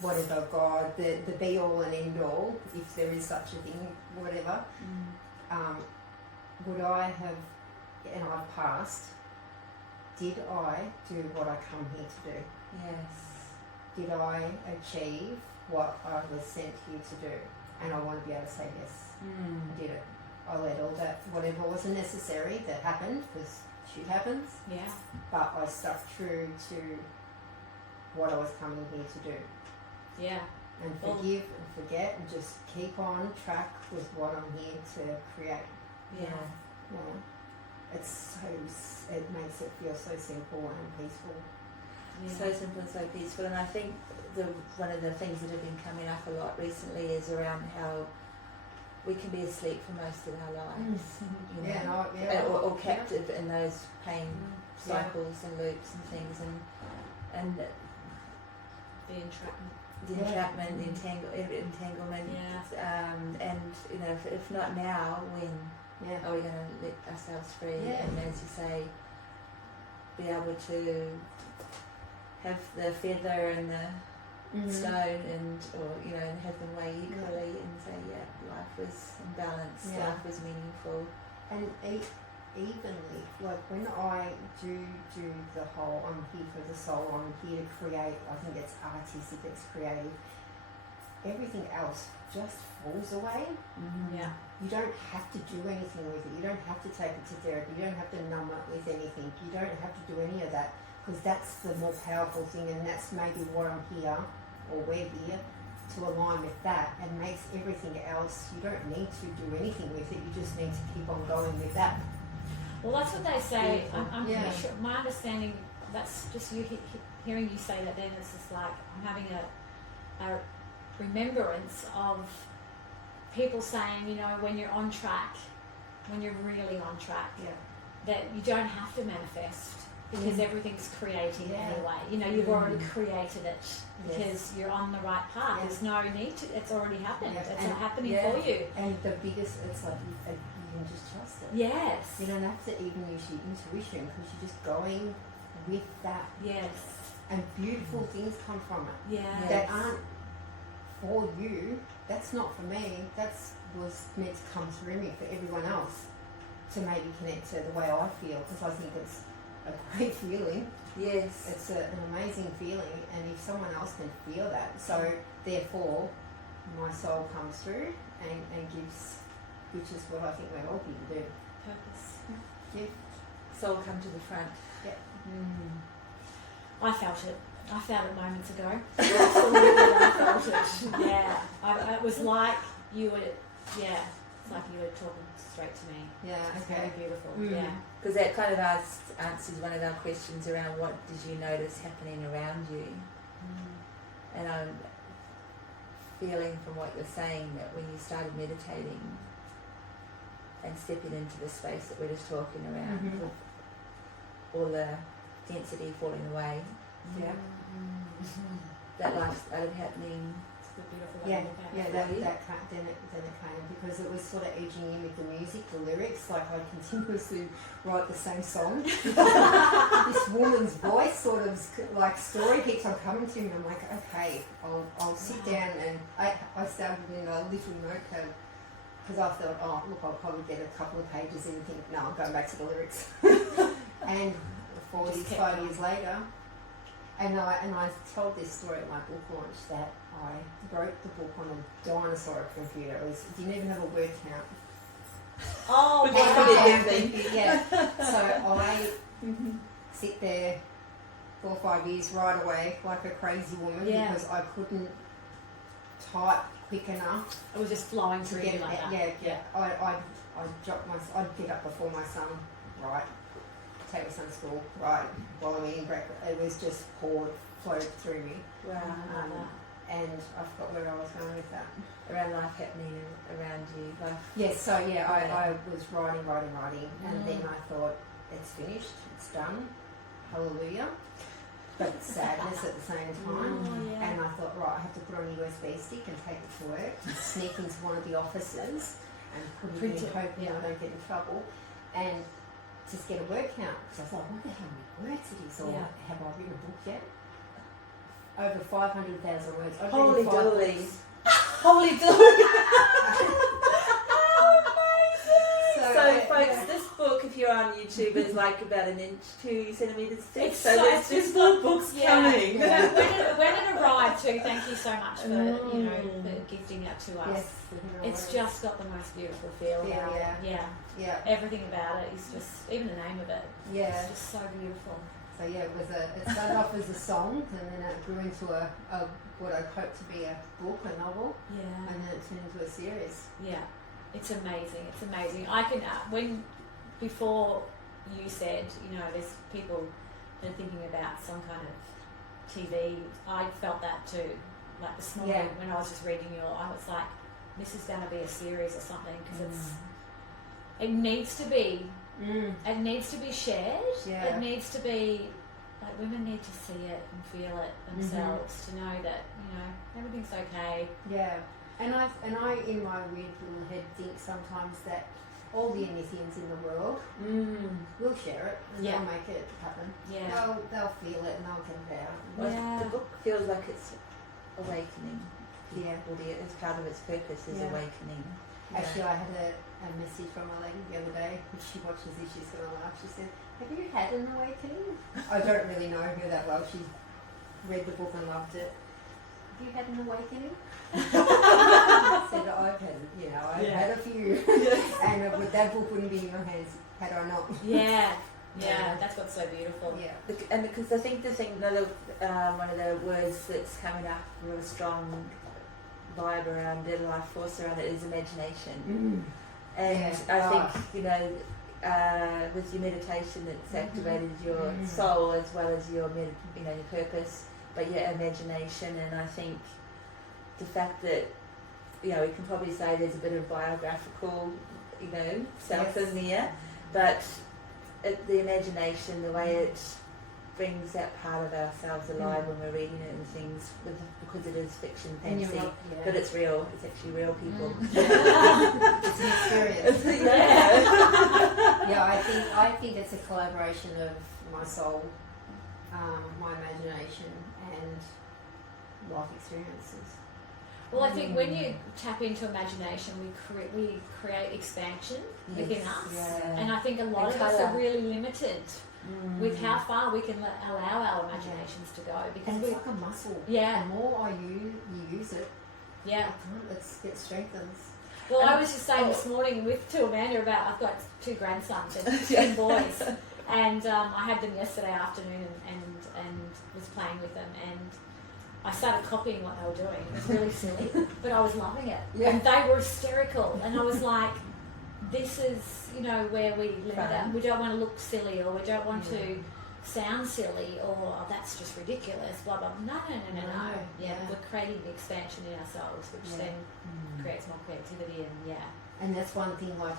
whatever God, the be all and end all, if there is such a thing, whatever, would I have, and I've passed, did I do what I come here to do? Yes. Did I achieve what I was sent here to do? And I want to be able to say yes. I did it. I let all that, whatever wasn't necessary that happened, because shit happens, Yeah. but I stuck true to what I was coming here to do. Yeah. And Well- forgive and forget and just keep on track with what I'm here to create. Yeah. You know, it makes it feel so simple and peaceful. Yeah. So simple and so peaceful, and I think one of the things that have been coming up a lot recently is around how we can be asleep for most of our lives, you know, or captive in those pain cycles and loops and things, and The entrapment. the entrapment, the entanglement, and you know, if not now, when are we going to let ourselves free? Yeah. And as you say, be able to have the feather and the stone, and or you know, have them weigh equally, and say, life was in balance, life was meaningful, and evenly. Like when I do the whole, I'm here for the soul, I'm here to create. I think it's artistic, it's creative. Everything else just falls away. Yeah. You don't have to do anything with it. You don't have to take it to therapy. You don't have to numb it with anything. You don't have to do any of that, because that's the more powerful thing, and that's maybe what I'm here, or we're here, to align with that, and makes everything else, you don't need to do anything with it, you just need to keep on going with that. Well, that's what they say. I'm Yeah. pretty sure, my understanding, that's just you hearing you say that then, it's just like I'm having a remembrance of people saying, you know, when you're on track, when you're really on track, that you don't have to manifest, because everything's creating anyway. You know, you've already created it because you're on the right path. There's no need to, it's already happened. It's happening for you. And the biggest, it's like you can just trust it. Yes. You don't have to even use your intuition, because you're just going with that. Yes. And beautiful things come from it. Yeah. That aren't for you. That's not for me. Was meant to come through me for everyone else, to maybe connect to the way I feel, because I think it's a great feeling. Yes. It's an amazing feeling, and if someone else can feel that, so therefore my soul comes through and gives, which is what I think we're all here to do. Purpose. Yeah. Soul come to the front. Yeah. I felt it. I found it moments ago. Absolutely, I felt it. Yeah, it was like you were. Yeah, it's like you were talking straight to me. Yeah, It's okay. very beautiful. Mm. Yeah. Because that kind of answers one of our questions around what did you notice happening around you. And I'm feeling from what you're saying that when you started meditating and stepping into the space that we're just talking around, Mhm. with all the density falling away, Yeah. that life started happening. It's a beautiful way Yeah, to look at yeah, it. then it came because it was sort of edging in with the music, the lyrics. Like I continuously write the same song. This woman's voice, sort of like story, keeps on coming to me. And I'm like, okay, I'll sit down, and I started in a little notepad because I thought, oh look, I'll probably get a couple of pages in and think, no, I'm going back to the lyrics. And 5 years later. And I told this story at my book launch that I wrote the book on a dinosaur computer. It didn't even have a word count. Oh, Which wow. could be a good thing. Yeah. So I sit there 4 or 5 years right away like a crazy woman because I couldn't type quick enough It was just flowing to through get you it. like that. Yeah. I'd get up before my son, right? Take my son to school, right? While I'm eating breakfast, it was just flowed through me. Wow. And I forgot where I was going with that. Around life happening around you. Life. Yes, so I was writing, and then I thought, it's finished, it's done, hallelujah. But it's sadness at the same time. And I thought, right, I have to put on a USB stick and take it to work, and sneak into one of the offices and put it in, hoping I don't get in trouble, and just get a word count. So I thought, I wonder how many words it is, or have I written a book yet? Over 500,000 words. I've Holy written 5 dooly. books. Holy dooly. So folks, this book, if you're on YouTube, is like about 1 inch, 2 centimetres thick. So there's just more books coming. Yeah. When it arrived too, thank you so much for for gifting that to us. Yes, It's just got the most beautiful feel about it. Yeah. Everything about it is just, even the name of it. Yeah. It's just so beautiful. So yeah, it started off as a song, and then it grew into a what I hoped to be a book, a novel, Yeah. and then it turned into a series. Yeah. It's amazing. It's amazing. I can before you said, there's people that are thinking about some kind of TV. I felt that too. Like this morning when I was just reading I was like, this is going to be a series or something because it needs to be. It needs to be shared. Yeah. It needs to be like women need to see it and feel it themselves to know that everything's okay. Yeah. And I in my weird little head think sometimes that all the ANITHIANs in the world will share it and they'll make it happen. Yeah. They'll feel it and they'll get it out. Well, the book feels like it's awakening. Yeah. As part of its purpose is awakening. Actually, I had a message from a lady the other day. If she watches this, she's going to laugh. She said, have you had an awakening? I don't really know her that well. She read the book and loved it. Have you had an awakening? I said, I've had, I've had a few. And that book wouldn't be in your hands had I not. Yeah. Yeah, that's what's so beautiful. Yeah. And because I think another one of the words that's coming up real strong vibe around it, life force around it, is imagination. And I think with your meditation, it's activated your soul as well as your your purpose, but your imagination. And I think the fact that we can probably say there's a bit of biographical self in there, but the imagination, the way it brings that part of ourselves alive when we're reading it and things, because it is fiction, fantasy, but it's real. It's actually real people. It's an experience. I think it's a collaboration of my soul, my imagination, and life experiences. Well, I think when you tap into imagination, we create expansion within us, and I think a lot of us are really limited with how far we can allow our imaginations to go, because and it's like a muscle. Yeah. The more you use it, it strengthens. Well, I was just saying this morning to Amanda about I've got 2 grandsons and 2 boys, And I had them yesterday afternoon and was playing with them, and I started copying what they were doing. It was really silly, but I was loving it. Yeah. And they were hysterical, and I was like, this is, you know, where we limit it. We don't want to look silly, or we don't want to sound silly, or oh, that's just ridiculous, blah, blah. No. Yeah, we're creating the expansion in ourselves, which then creates more creativity, and And that's one thing, like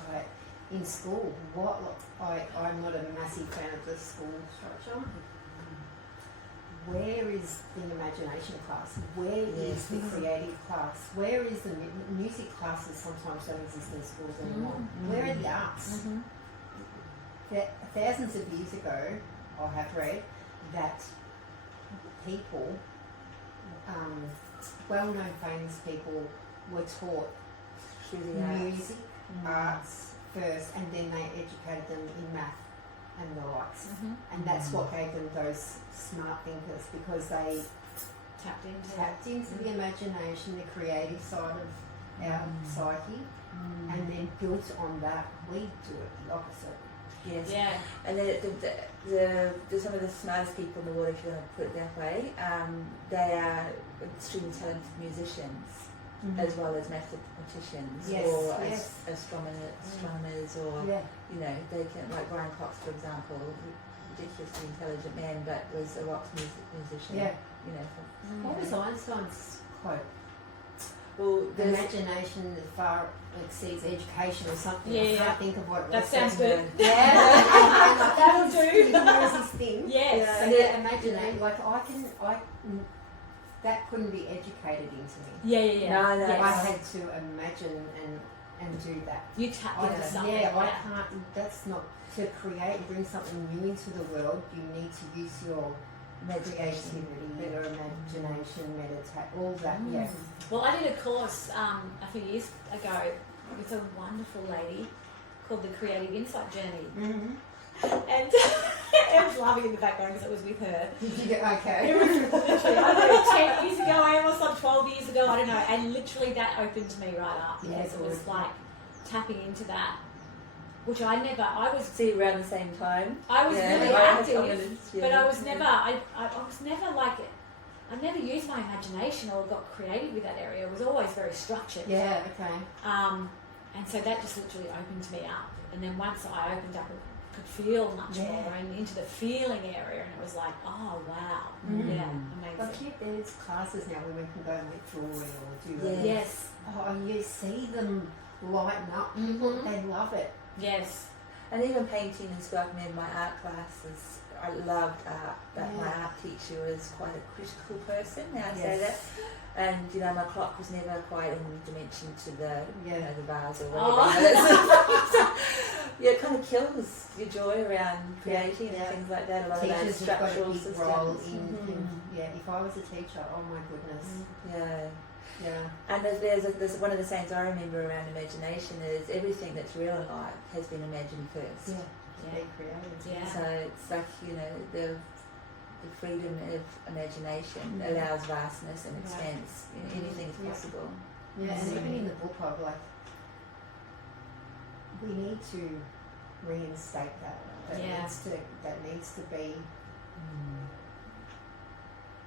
in school, I'm not a massive fan of the school structure. Where is the imagination class? Where is the creative class? Where is the music classes? Sometimes don't exist in schools anymore. Where are the arts? Thousands of years ago, I have read that people, well-known famous people, were taught music, arts first, and then they educated them in math and the likes. And that's what gave them those smart thinkers, because they tapped into the imagination, the creative side of our psyche, and then built on that. We do it the opposite. Yes. Yeah. And the some of the smartest people in the world, if you want to put it that way, they are extremely talented musicians, as well as mathematicians, or astronomers, or you know, they can, like Brian Cox, for example, ridiculously intelligent man, but was a rock musician. Yeah. You know. What was Einstein's quote? Well, imagination far exceeds education or something. Yeah, I can't think of what it that was. sounds good. Yeah, That'll do. That was his thing. Yes. So yeah, imagine like that couldn't be educated into me. Yeah. No, Yes. I had to imagine and do that. You tap into something. I can't. That's not to create and bring something new into the world. You need to use your creativity, your imagination, meditate, all that. Yeah. Well, I did a course a few years ago with a wonderful lady called the Creative Insight Journey. And Em's laughing in the background because it was with her. Did you get okay? It was literally, I don't know, 10 years ago, or some 12 years ago, I don't know. And literally that opened me right up, because it was like tapping into that, which I was See, around the same time. I was really active, but I was never, Yeah. I was never like, I never used my imagination or got creative with that area. It was always very structured. Yeah. Okay. And so that just literally opened me up. And then once I opened up, I could feel much more and into the feeling area, and it was like, oh wow, yeah, amazing. Like there's classes now where we can go and make jewelry or do Yes. Oh, and you see them lighten up. People, they love it. Yes. And even painting as well. I mean, my art classes, I loved art, but my art teacher was quite a critical person. Now I say that. And you know, my clock was never quite in dimension to the you know, the vase or whatever. Yeah, it kind of kills your joy around creating and things like that. A lot Teachers of those structural have got a big role in if I was a teacher, oh my goodness. Yeah. And there's one of the sayings I remember around imagination is everything that's real in life has been imagined first. Be creative. Yeah. So it's like, you know, the freedom of imagination allows vastness and expanse. You know, anything is possible. Yeah, and even in the book, I've like, we need to reinstate that. That needs to be.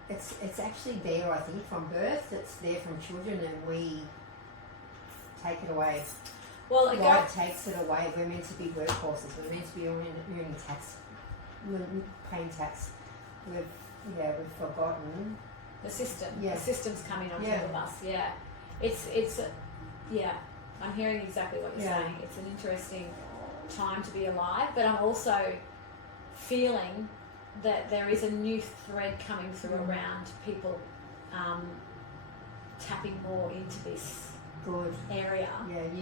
It's actually there, I think, from birth. It's there from children, and we take it away. Well, God takes it away. We're meant to be workhorses. We're meant to be earning tax. We're paying tax. We've forgotten the system. Yeah. The system's coming on top of us. Yeah. It's I'm hearing exactly what you're saying. It's an interesting time to be alive, but I'm also feeling that there is a new thread coming through around people tapping more into this area.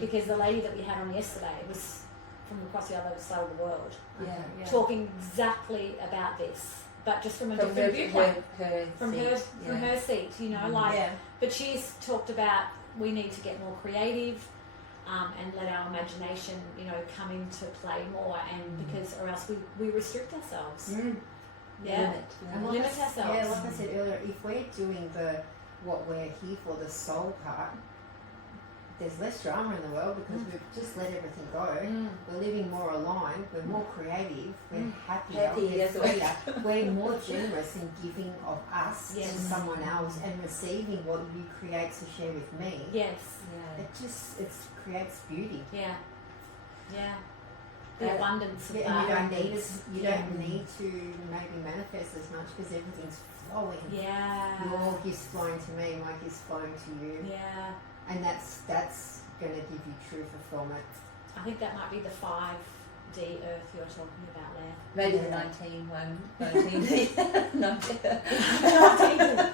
Because the lady that we had on yesterday was from across the other side of the world, talking exactly about this, but just from a different viewpoint, from her seat, you know, But she's talked about we need to get more creative. And let our imagination, you know, come into play more, and because or else we restrict ourselves. And limit ourselves. Yeah, like I said earlier, if we're doing what we're here for, the soul part, there's less drama in the world because we've just let everything go. Mm. We're living more aligned, we're more creative, we're happier, Happy, we're that's right. freer, we're more generous in giving of us Yes. to someone else and receiving what you create to share with me. Yes. Yeah. It creates beauty. Yeah. Yeah. The abundance of Yeah, that. and you don't need you Yeah. don't need to maybe manifest as much because everything's flowing. Yeah. Your gift's flowing to me, my gift's flowing to you, Yeah. and that's going to give you true fulfillment. I think that might be the 5D earth you're talking about there. Maybe the Yeah. 19 one. 19. No. 19.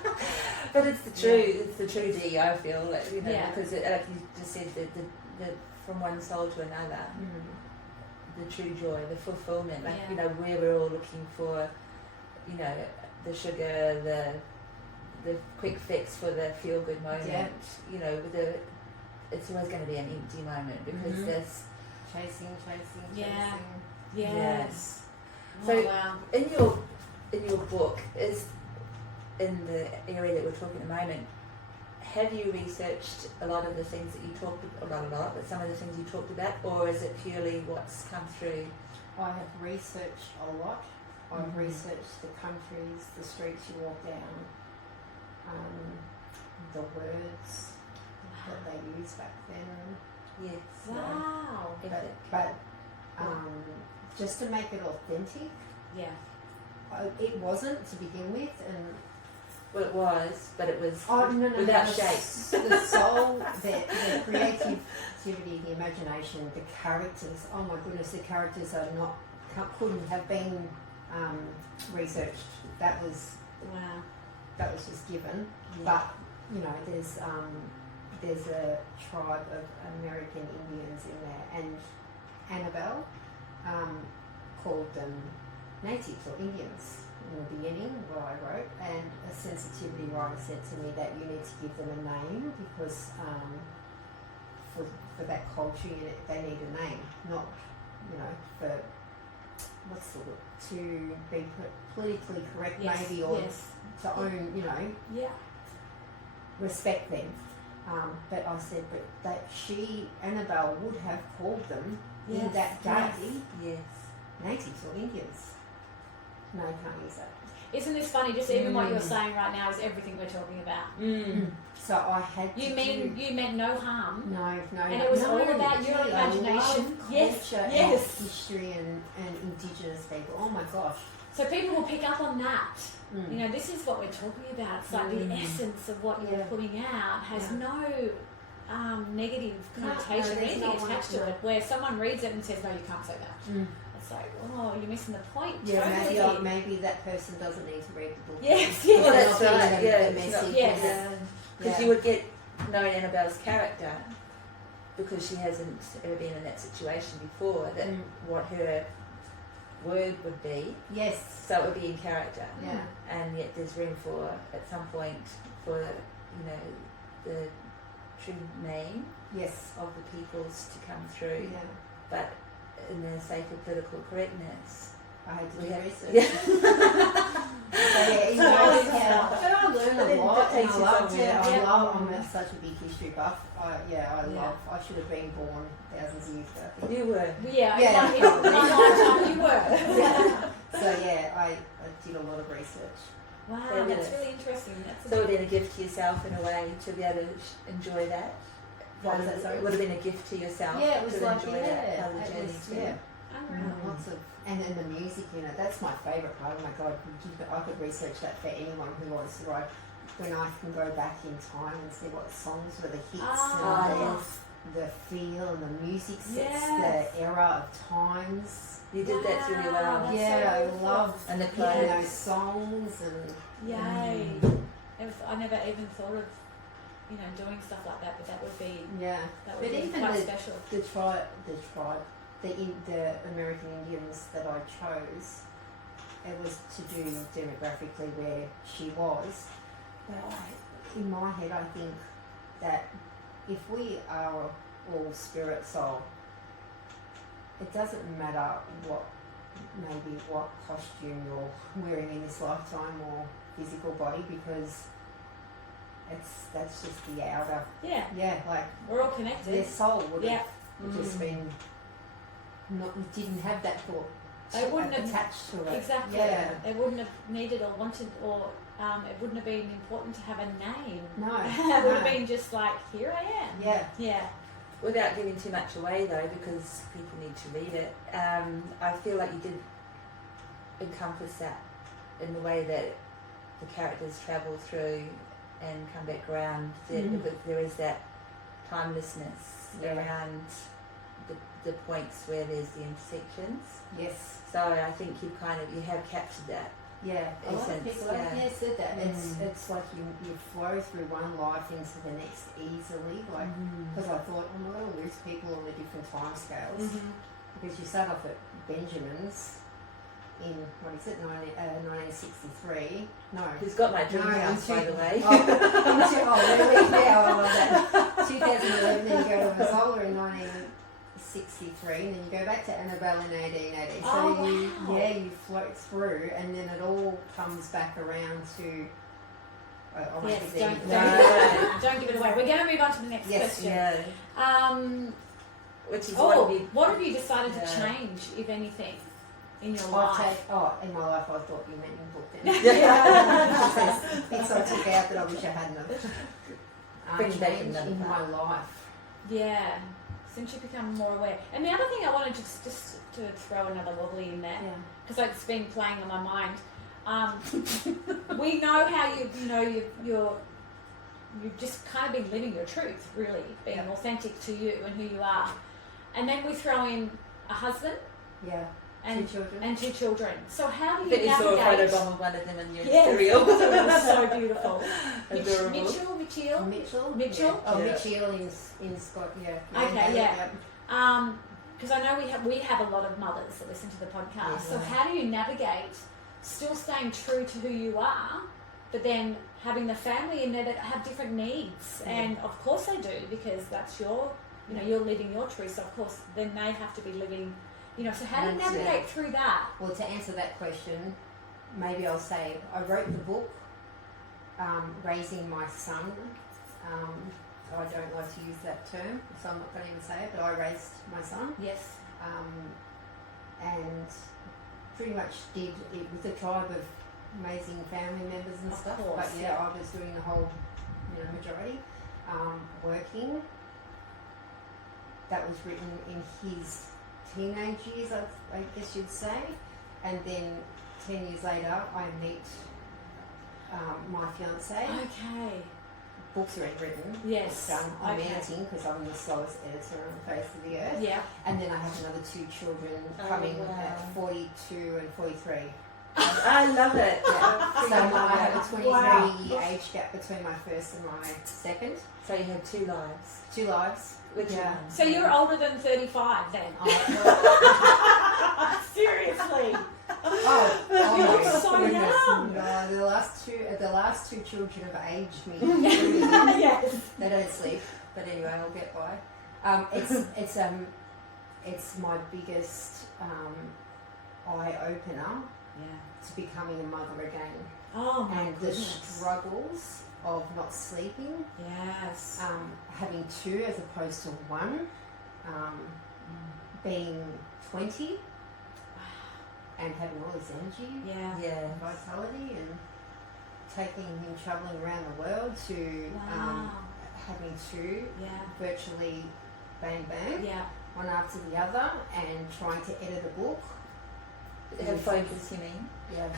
But it's the true, it's the true D. I feel like, you know, Yeah. because like you just said, the from one soul to another, the true joy, the fulfillment, like Yeah. you know, where we're all looking for, you know, the sugar, the quick fix for the feel good moment. Yeah. You know, it's always going to be an empty moment because Mhm. there's Chasing. Yeah. Yes. Yes. So- Oh, wow. in your book is in the area that we're talking at the moment. Have you researched a lot of the things that you talked about, but some of the things you talked about, or is it purely what's come through? I have researched a lot. I've Mhm. researched the countries, the streets you walk down, the words that they used back then. Yes. Wow. But just to make it authentic, Yeah. it wasn't to begin with, and Well, it was, but it was no, without the shape. The soul, the creativity, the imagination, the characters. Oh my goodness, the characters are not couldn't have been researched. That was just given. Yeah. But you know, there's a tribe of American Indians in there, and Annabelle called them natives or Indians in the beginning, what I wrote, and a sensitivity writer said to me that you need to give them a name because for that culture they need a name, not, you know, for what's the word, to be politically correct maybe, or to own, you know, Yeah. respect them. But I said, but Annabelle would have called them in that day Yes. natives or Indians. No, you can't use that. Isn't this funny? Just even what you're saying right now is everything we're talking about. So I had to You meant no harm. No, And it was all about your gee, imagination. I love Yes, culture yes. and history and Indigenous people. Oh my gosh. So people will pick up on that. Mm. You know, this is what we're talking about. It's like the essence of what you're Yeah. putting out has Yeah. no negative No, connotation or there's anything no attached one- to it, where someone reads it and says, no, you can't say that. Mm. It's like, oh, you're missing the point. Yeah, totally. maybe that person doesn't need to read the book. Yes, It's yes. Well, that's not right. being Yeah, the it's not- message. Yes. Because you would get knowing Annabelle's character because she hasn't ever been in that situation before. That what her word would be, Yes. so it would be in character. Yeah. And yet there's room for at some point for the true name Yes. of the peoples to come through, Yeah. but in the sake of political correctness, I had to we do have research. yeah. So yeah, you know, but I learned a lot, and takes I you loved it. somewhere. I'm such a big history buff. I should have been born thousands of years ago. I think. You were. Yeah, Yeah. one lifetime you were. So yeah, I did a lot of research. Wow, Fabulous. that's really interesting. That's So it would have been a gift to yourself in a way to be able to enjoy that. What was that, sorry? It would have been a gift to yourself Yeah, it was to like enjoy that part of the it journey was, too. yeah. unreal. Lots of, and then the music, you know, that's my favourite part. Oh my God, I could research that for anyone who wants to write. When I can go back in time and see what songs were the hits Ah, and yes. the feel and the music sets Yes. the era of times. You did that really well. That's Yeah, so I beautiful. love And the hearing clothes. those songs and Yay. I never even thought of, doing stuff like that, but that would be yeah. that would But be even quite the special. the American Indians that I chose, it was to do demographically where she was. But in my head, I think that if we are all spirit soul, it doesn't matter what costume you're wearing in this lifetime or physical body, because that's just the outer. Yeah. Yeah, like We're all connected. their soul would Yeah. have just been not didn't have that thought It wouldn't have attached to it. exactly. Yeah. It wouldn't have needed or wanted or it wouldn't have been important to have a name. No. It would have been just like, here I am. Yeah. Yeah. Without giving too much away though, because people need to read it, I feel like you did encompass that in the way that the characters travel through and come back around, because there is that timelessness around the points where there's the intersections. Yes. So I think you have captured that. Yeah, a lot of Essence, people have said that. Mm. It's like you flow through one life into the next easily. Like, because I thought, I'm going to lose people on the different time scales. Because you start off at Benjamin's in, 1963. No. Who's got my dream No, house, by the way? Really? Yeah, I love that. 2011, then you go to Mazola in 1963, and then you go back to Annabelle in 1880. So you float through, and then it all comes back around to. Yes, don't give it away. We're going to move on to the next question. Yeah. Which is what have you decided to change, if anything, in your life? In my life, I thought you meant in book then. Bits I took out that I wish I hadn't have. Change in my life. Yeah, since you've become more aware. And the other thing I wanted just to throw another wobbly in there, because it's been playing on my mind. We know how you've just kind of been living your truth, really, being authentic to you and who you are. And then we throw in a husband. Yeah. And 2 children. And 2 children. So how do you navigate? navigate? You saw a photobomb of one of them in your cereal. It was so beautiful. Adorable. Mitchell. Oh, Mitchell in Scott. Yeah. Okay. Yeah. Because I know we have a lot of mothers that listen to the podcast. Yeah. So how do you navigate still staying true to who you are, but then having the family in there that have different needs? And of course they do, because that's you're living your truth. So of course then they have to be living. So how do you navigate through that? Well, to answer that question, maybe I'll say I wrote the book, Raising My Son. I don't like to use that term, so I'm not going to even say it, but I raised my son. Yes. And pretty much did it with a tribe of amazing family members and stuff. Course, but I was doing the whole, majority, working. That was written in his teenage years, I guess you'd say, and then 10 years later I meet my fiance. Okay. Books already written. Yes. I'm editing because I'm the slowest editor on the face of the earth. Yeah. And then I have another 2 children coming at 42 and 43. I love it. Yeah. So I have a 23-year age gap between my first and my second. So you had 2 lives. 2 lives. Which one? So you're older than 35 then? Seriously? You look so young. No, the last two children have aged me. Yes. They don't sleep, but anyway, I'll get by. It's my biggest eye opener to becoming a mother again. Oh my and goodness. The struggles of not sleeping. Yes. Having 2 as opposed to 1. Being 20. And having all this energy, vitality, and taking him travelling around the world to having 2 virtually bang, one after the other, and trying to edit a book. Have focus, you mean? Yeah.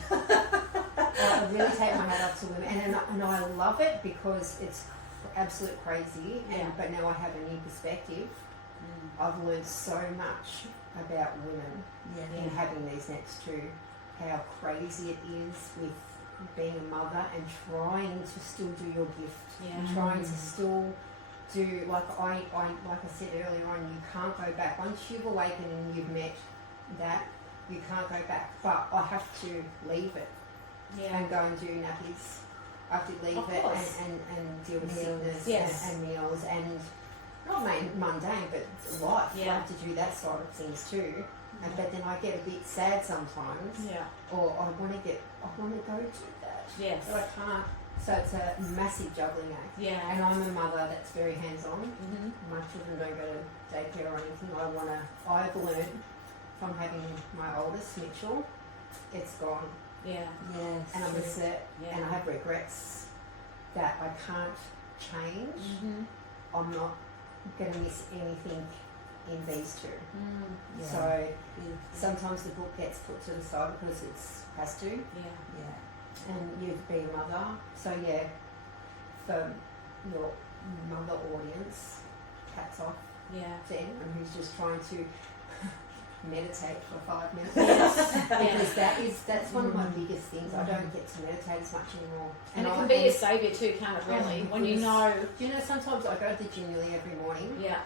I really take my hat off to women, and I love it because it's absolute crazy, but now I have a new perspective. I've learned so much about women in having these next 2, how crazy it is with being a mother and trying to still do your gift, trying to still do, like I said earlier on, you can't go back. Once you've awakened and you've met that, you can't go back, but I have to leave it and go and do nappies. I have to leave it and deal with sickness and meals and not mundane, but life. I have to do that side of things too. But then I get a bit sad sometimes. Or I want to go do that. Yes. But I can't. So it's a massive juggling act. Yeah. And I'm a mother that's very hands-on. Mm-hmm. My children don't go to daycare or anything. I've learned from having my oldest, Mitchell, it's gone. Yeah. Yes. And I miss it. Yeah. And I have regrets that I can't change. Mm-hmm. I'm not going to miss anything in these two. Mm. Yeah. So Beautiful. sometimes the book gets put to the side because it has to. Yeah. Yeah. And you be a mother. So yeah, for your mother audience, hats off Yeah. to anyone who's just trying to meditate for 5 minutes. Yes. Because that's one of my biggest things. I don't get to meditate as much anymore. And it can be a saviour too, can't it, Oh really? my When you goodness. know. Do you know, sometimes I go to the gym nearly every morning, Yeah.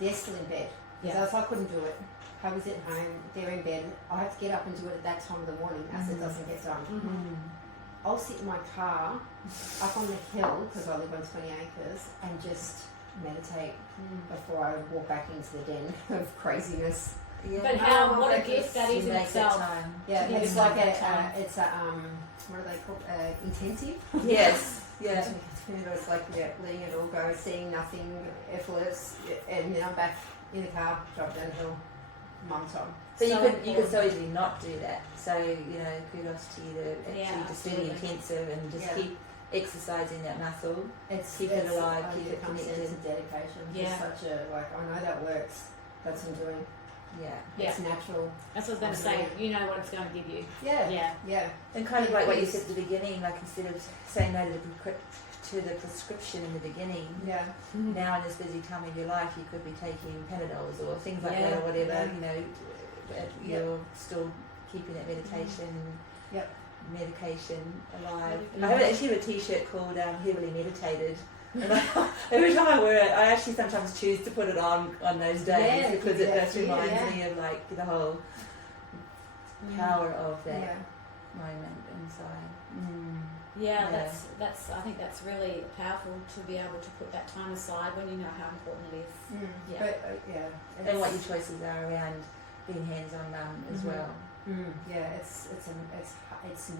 they're still in bed. Yeah. Because I couldn't do it. I was at home, they're in bed, I have to get up and do it at that time of the morning as it doesn't get done. Mm-hmm. I'll sit in my car up on the hill, because I live on 20 acres, and just meditate before I walk back into the den of craziness. Yeah. But what a gift that is in itself. Time. Yeah, To give it's yourself like that time. it's a what are they called? Intensive. Yes. Yeah. It's like letting it all go, seeing nothing, effortless, and then I'm back in the car, drive down the hill, mum time. So you could important. so easily not do that. So kudos to you to actually Yeah, just do the absolutely. intensive and just Yeah. keep exercising that muscle. Keep it It's- alive, I keep think it comes down connected. to dedication. Yeah. It's such a I know that works. That's what I'm doing. Yeah. Yeah. It's natural. That's what I was going to say. You know what it's going to give you. Yeah. Yeah. Yeah. And kind of like what you Yes. said at the beginning, like instead of saying no to the prescription in the beginning, Yeah. now in this busy time of your life, you could be taking Panadols or things like Yeah, that or whatever. yeah. But you're still keeping that meditation, Yep. medication alive. Mhm. I have actually have a T-shirt called "Heavily Meditated." And every time I wear it, I actually sometimes choose to put it on those days Yeah, because it yeah, just reminds yeah. me of like the whole Mm. power of that Yeah. moment inside. Yeah, Yeah. that's. I think that's really powerful to be able to put that time aside when you know how important it is. Yeah. But yeah. And what your choices are around being hands-on mum as Mhm. well. Yeah. It's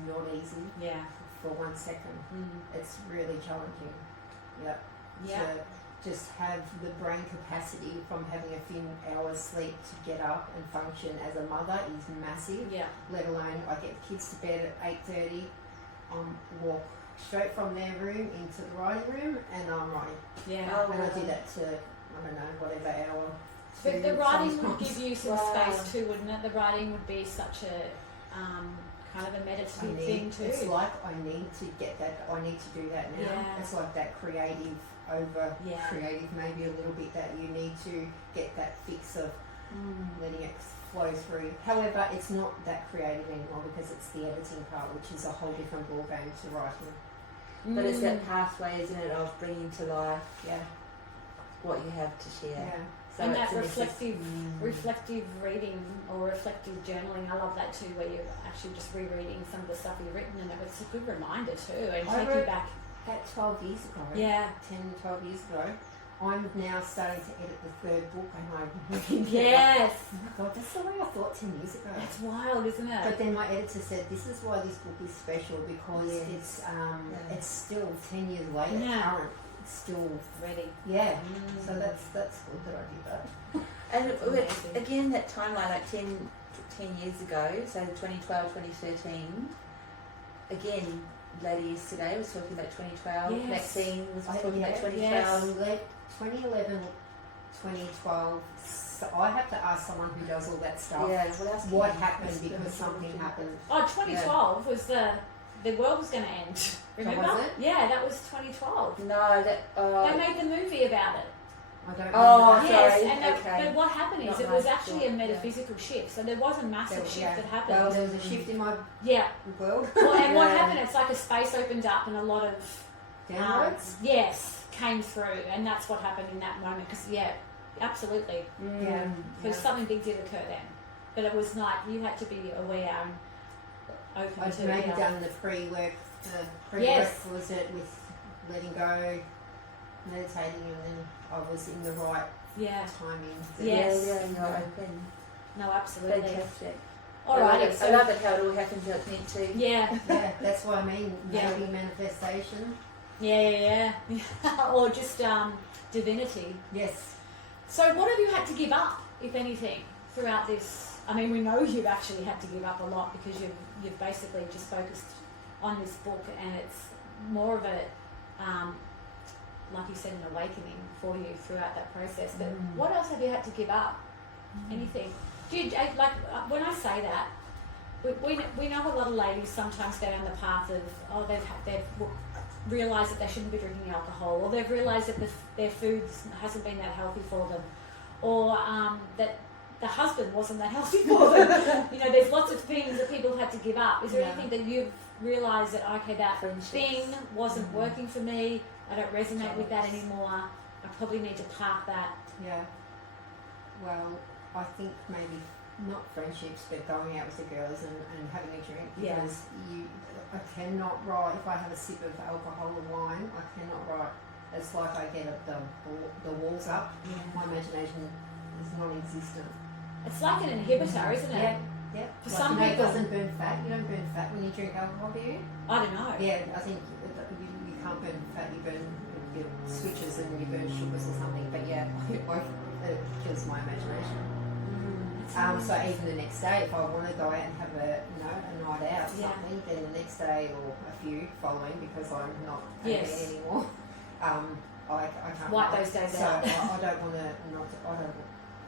not easy Yeah. for 1 second. Mm. It's really challenging. Yeah. Yeah. To just have the brain capacity from having a few hours sleep to get up and function as a mother is massive. Yeah. Let alone I get kids to bed at 8:30, walk straight from their room into the writing room, and I'm writing. Yeah. Oh, And I do wow. that to whatever hour. But two the writing would sometimes. give you some Wow. space too, wouldn't it? The writing would be such a kind of a meditative thing too. It's like I need to get that. I need to do that now. Yeah. It's like that creative over Yeah. creative, maybe a little bit that you need to get that fix of letting it flow through. However, it's not that creative anymore because it's the editing part, which is a whole different ball game to writing. But it's Mm. that pathway, isn't it, of bringing to life Yeah. what you have to share. Yeah. So And it's that a reflective reading or reflective journaling, I love that too, where you're actually just rereading some of the stuff you've written, and it's a good reminder too, and I take you wrote- back. At 12 years ago, Yeah. 10, 12 years ago, I'm now starting to edit the third book, and I'm reading it. Yes. Oh my god, that's the way I thought 10 years ago. That's wild, isn't it? But then my editor said, this is why this book is special, because Yes. it's still 10 years later, Yeah. current. It's still, Ready. yeah. Mm. So that's good that I did that. And Amazing. again, that timeline, like 10 years ago, so 2012, 2013, again, lady yesterday was talking about 2012, Yes. Maxine was I- talking about yeah, 2012. 2011, 2012, so I have to ask someone who does all that stuff. Yeah, well, that's What happened because something happened. Oh, 2012 was the world was going to end. Remember? was it? Yeah, that was 2012. No, that. They made the movie about it. I don't Oh, remember. Yes, sorry, and okay. but what happened is Not it was much, actually a yeah. metaphysical shift. So there was a massive shift Yeah. that happened. Well, there was a shift in my Yeah. world. Well, and what Yeah. happened? It's like a space opened up, and a lot of Downwards. yes came through, and that's what happened in that moment. Because yeah, absolutely, Yeah. because something big did occur then. But it was like you had to be aware and open I'd to maybe yeah. done the pre-work. The pre-work Yes. was it with letting go, meditating, and then I was in the right Yeah. timing. Yes. Yeah, you're open. No, absolutely. Fantastic. Alrighty, I love it how it all happens how it's meant to. Yeah, Yeah, that's what I mean. Yeah. Maybe manifestation. yeah. Or just divinity. Yes. So what have you had to give up, if anything, throughout this? I mean, we know you've actually had to give up a lot because you've basically just focused on this book, and it's more of a, like you said, an awakening for you throughout that process. But what else have you had to give up? Anything? Do you, like when I say that, we know a lot of ladies sometimes go down the path of they've realised that they shouldn't be drinking alcohol, or they've realised that their food hasn't been that healthy for them, or that the husband wasn't that healthy for them. You know, there's lots of things that people have had to give up. Is there anything that you've realised that, okay, that thing wasn't working for me, I don't resonate with that anymore, I probably need to park that? Yeah. Well, I think maybe not friendships, but going out with the girls and having a drink, because I cannot write, if I have a sip of alcohol or wine, I cannot write. It's like I get the walls up. My imagination is non-existent. It's like an inhibitor, isn't it? Yeah. For Like, some it people, doesn't burn fat. You don't burn fat when you drink alcohol, do you? I don't know. Yeah, I think you can't burn fat. You burn your switches and you burn sugars or something. But yeah, it kills my imagination. So even the next day, if I want to go out and have a night out or something, then the next day or a few following, because I'm not angry anymore, I can't wipe those days out. So I don't want to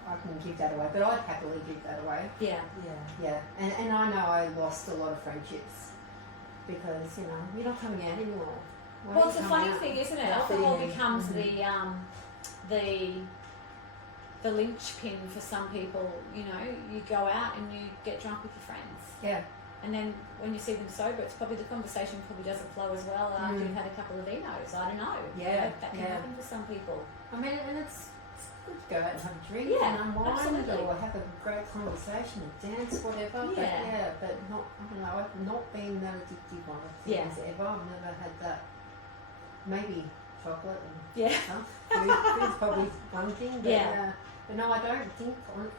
I can give that away, but I'd happily give that away. Yeah. And I know I lost a lot of friendships because you're not coming out anymore. Why Well, are it's you a coming funny out? thing, isn't it? Not Alcohol fitting in. becomes the linchpin for some people. You know, you go out and you get drunk with your friends. Yeah. And then when you see them sober, it's probably the conversation probably doesn't flow as well after you've had a couple of Enos. I don't know. Yeah, That can happen for some people. I mean, and it's good to go out and have a drink Yeah, and unwind absolutely. or have a great conversation, or dance, whatever. Yeah. But not, I don't know, I've not been that addictive on things ever. I've never had that. Maybe chocolate and stuff. Food's probably one thing, but, but no, I don't think on.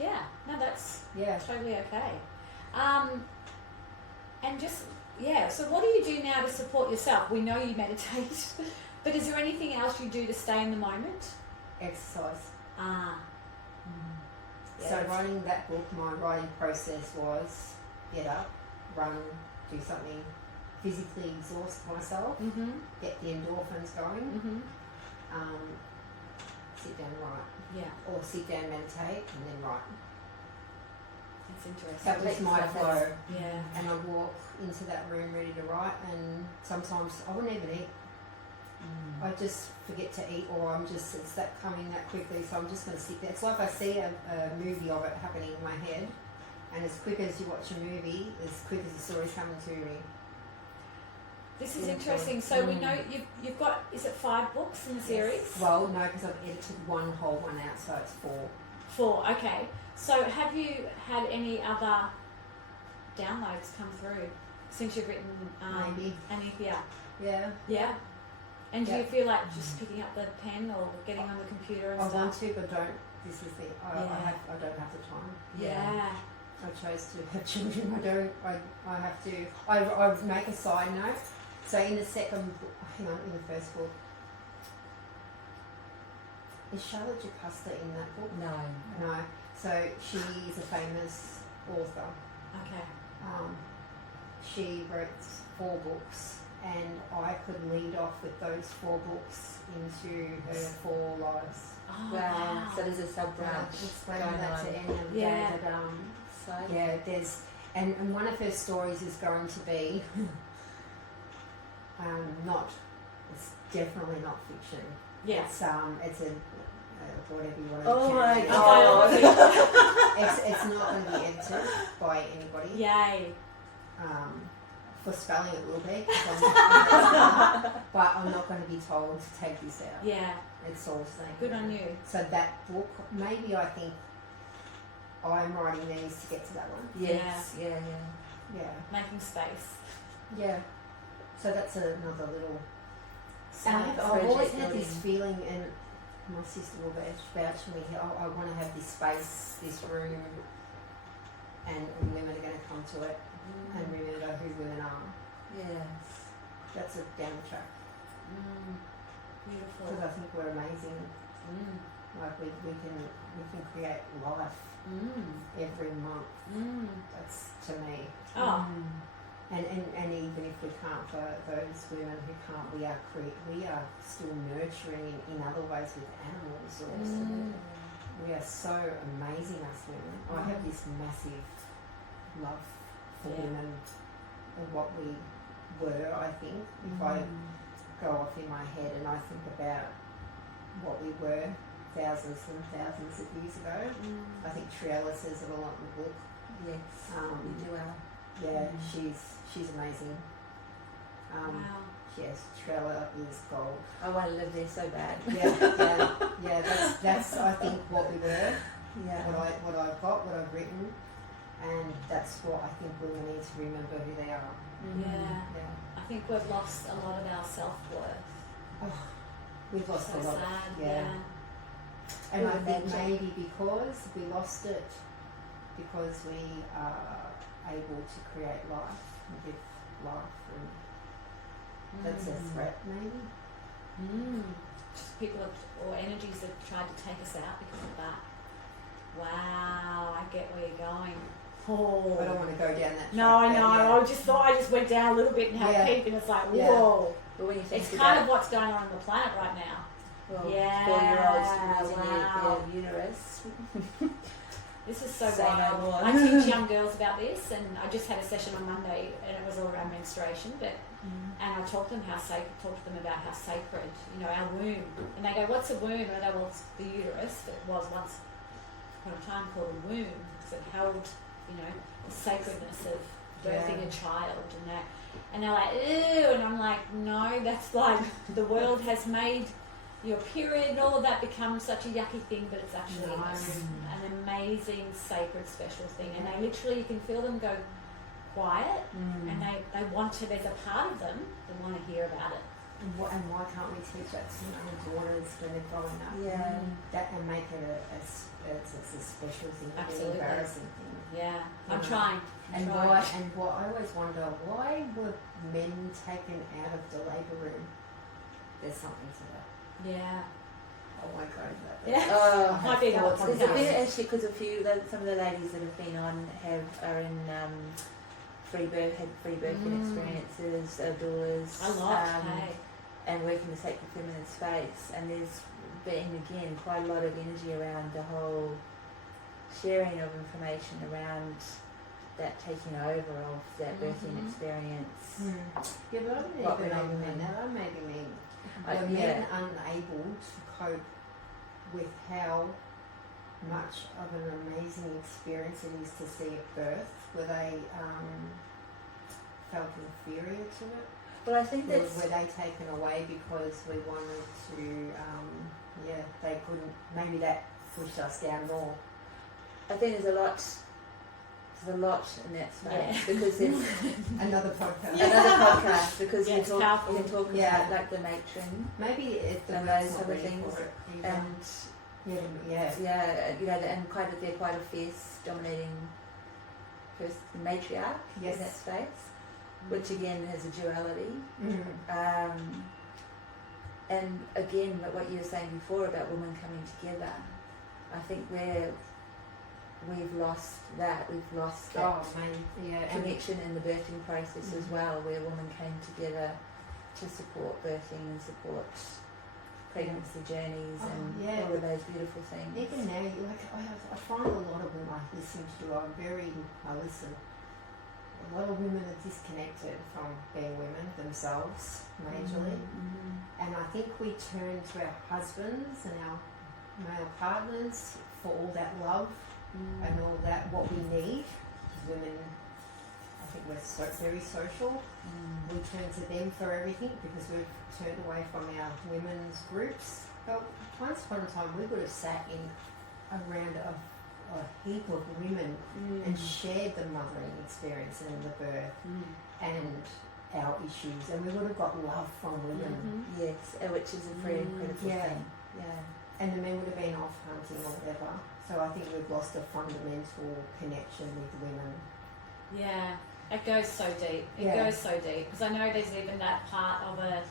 Yeah, no, that's Yeah. totally okay. And just, so what do you do now to support yourself? We know you meditate, but is there anything else you do to stay in the moment? Exercise. Yeah, So writing that book, my writing process was get up, run, do something, physically exhaust myself, get the endorphins going, sit down and write. Yeah, Or sit down, meditate, and then write. that's interesting. That was my flow. Yeah. And I walk into that room ready to write, and sometimes I wouldn't even eat. I just forget to eat, or it's that coming that quickly, so I'm just going to sit there. It's like I see a movie of it happening in my head, and as quick as you watch a movie, as quick as the story's coming to me. This is interesting. So we know you've got, is it 5 books in the series? Well, no, because I've edited one whole one out, so it's 4. 4, okay. So have you had any other downloads come through since you've written Maybe. ANITHIA? Yeah. Yeah. And do you feel like just picking up the pen or getting on the computer and I stuff? want to, but don't. This is the I don't have the time. Yeah. I chose to have children. I don't. I have to. I make a side note. So in the second book, in the first book, is Charlotte Jocasta in that book? No. No. So she is a famous author. Okay. She wrote 4 books, and I could lead off with those 4 books into her 4 lives. Oh, Wow. So there's a sub Yeah, branch explaining going that on. to Annie the Yeah. day that So yeah, there's and one of her stories is going to be not. It's definitely not fiction. Yeah. It's a whatever you want to. Oh my channel. God. It's not going to be edited by anybody. Yay. For spelling it will be, but I'm not going to be told to take this out. Yeah. It's all saying. Good on you. So that book, maybe I think I'm writing these to get to that one. Yes. Yeah. Yeah. Making space. Yeah. So that's another little. So I've project always had building. this feeling, and my sister will vouch for me. I want to have this space, this room, and women are going to come to it and remember who women are. Yes. That's down the track. Beautiful. Because I think we're amazing. Like we can create life every month. That's to me. Oh. And even if we can't, for those women who can't, we are still nurturing in other ways with animals. Also. We are so amazing, us women. I have this massive love for women and what we were. I think if I go off in my head and I think about what we were thousands and thousands of years ago, I think Triella says it a lot in the book. Yes, we do well. Yeah, she's amazing. Wow. Yes, Trella is gold. I want to live there so bad. Yeah. That's I think what we were. Yeah. What I've got, what I've written, and that's what I think women need to remember who they are. Yeah. I think we've lost a lot of our self-worth. Oh, we've lost So a lot. sad. Yeah. And I think maybe because we lost it, because we are able to create life and give life, and that's a threat maybe. Just people or energies that tried to take us out because of that. Wow, I get where you're going. I don't want to go down that track. No, I know. I just went down a little bit and had a peek, and it's like, whoa. But when you think It's kind of what's going on the planet right now. well, 4-year-olds using their uterus. This is so Say no wild. more. I teach young girls about this, and I just had a session on Monday, and it was all around menstruation. And I talked to them about how sacred, our womb. And they go, "What's a womb?" And I go, "Well, it's the uterus that was once upon a time called a womb, because it held, the sacredness of birthing a child." And they're like, "Ew," and I'm like, "No, that's like the world has made your period and all of that become such a yucky thing, but it's actually an amazing, sacred, special thing." And they literally, you can feel them go quiet, and they want to. There's a part of them that want to hear about it. And why can't we teach that to young daughters when they're growing up? Yeah. That and make it a special thing, Absolutely. an embarrassing thing. Yeah, I'm trying. And what I always wonder, why were men taken out of the labour room? There's something to that. Yeah. I won't go into that. Yeah. Might be another There's a podcast. bit actually because some of the ladies that have been on are in free birthing experiences, doulas, A lot, hey. and working the sacred feminine space. And there's been again quite a lot of energy around the whole sharing of information around that taking over of that birthing experience. Yeah, but I don't What even we're mean doing. that. I maybe mean Yeah. were men unable to cope with how much of an amazing experience it is to see a birth? Were they felt inferior to it? Well, I think Or that's were they taken away because we wanted to, they couldn't, maybe that pushed us down more. I think there's a lot in that space because there's Another podcast. another podcast because Yeah, we it's can powerful. talk Yeah. about like the matron Maybe if the and word's those not other ready things for it either. and Yeah. and they're quite a fierce dominating matriarch Yes. in that space, which again has a duality. And again, what you were saying before about women coming together, I think we've lost that. We've lost that Oh, man. Yeah. And connection in the birthing process as well, where women came together to support birthing and support pregnancy journeys and all of those beautiful things. even now, I find a lot of women I listen to, I listen. A lot of women are disconnected from being women themselves, majorly. And I think we turn to our husbands and our male partners for all that love and all that, what we need. Women, I think we're very social. We turn to them for everything because we've turned away from our women's groups. But once upon a time, we would have sat in around a heap of women and shared the mothering experience and the birth and our issues, and we would have got love from women. Yes, which is a very incredible Yeah. thing. Yeah. and the men would have been off hunting or whatever. So I think we've lost a fundamental connection with women. Yeah, it goes so deep. It Yeah. goes so deep because I know there's even that part of a.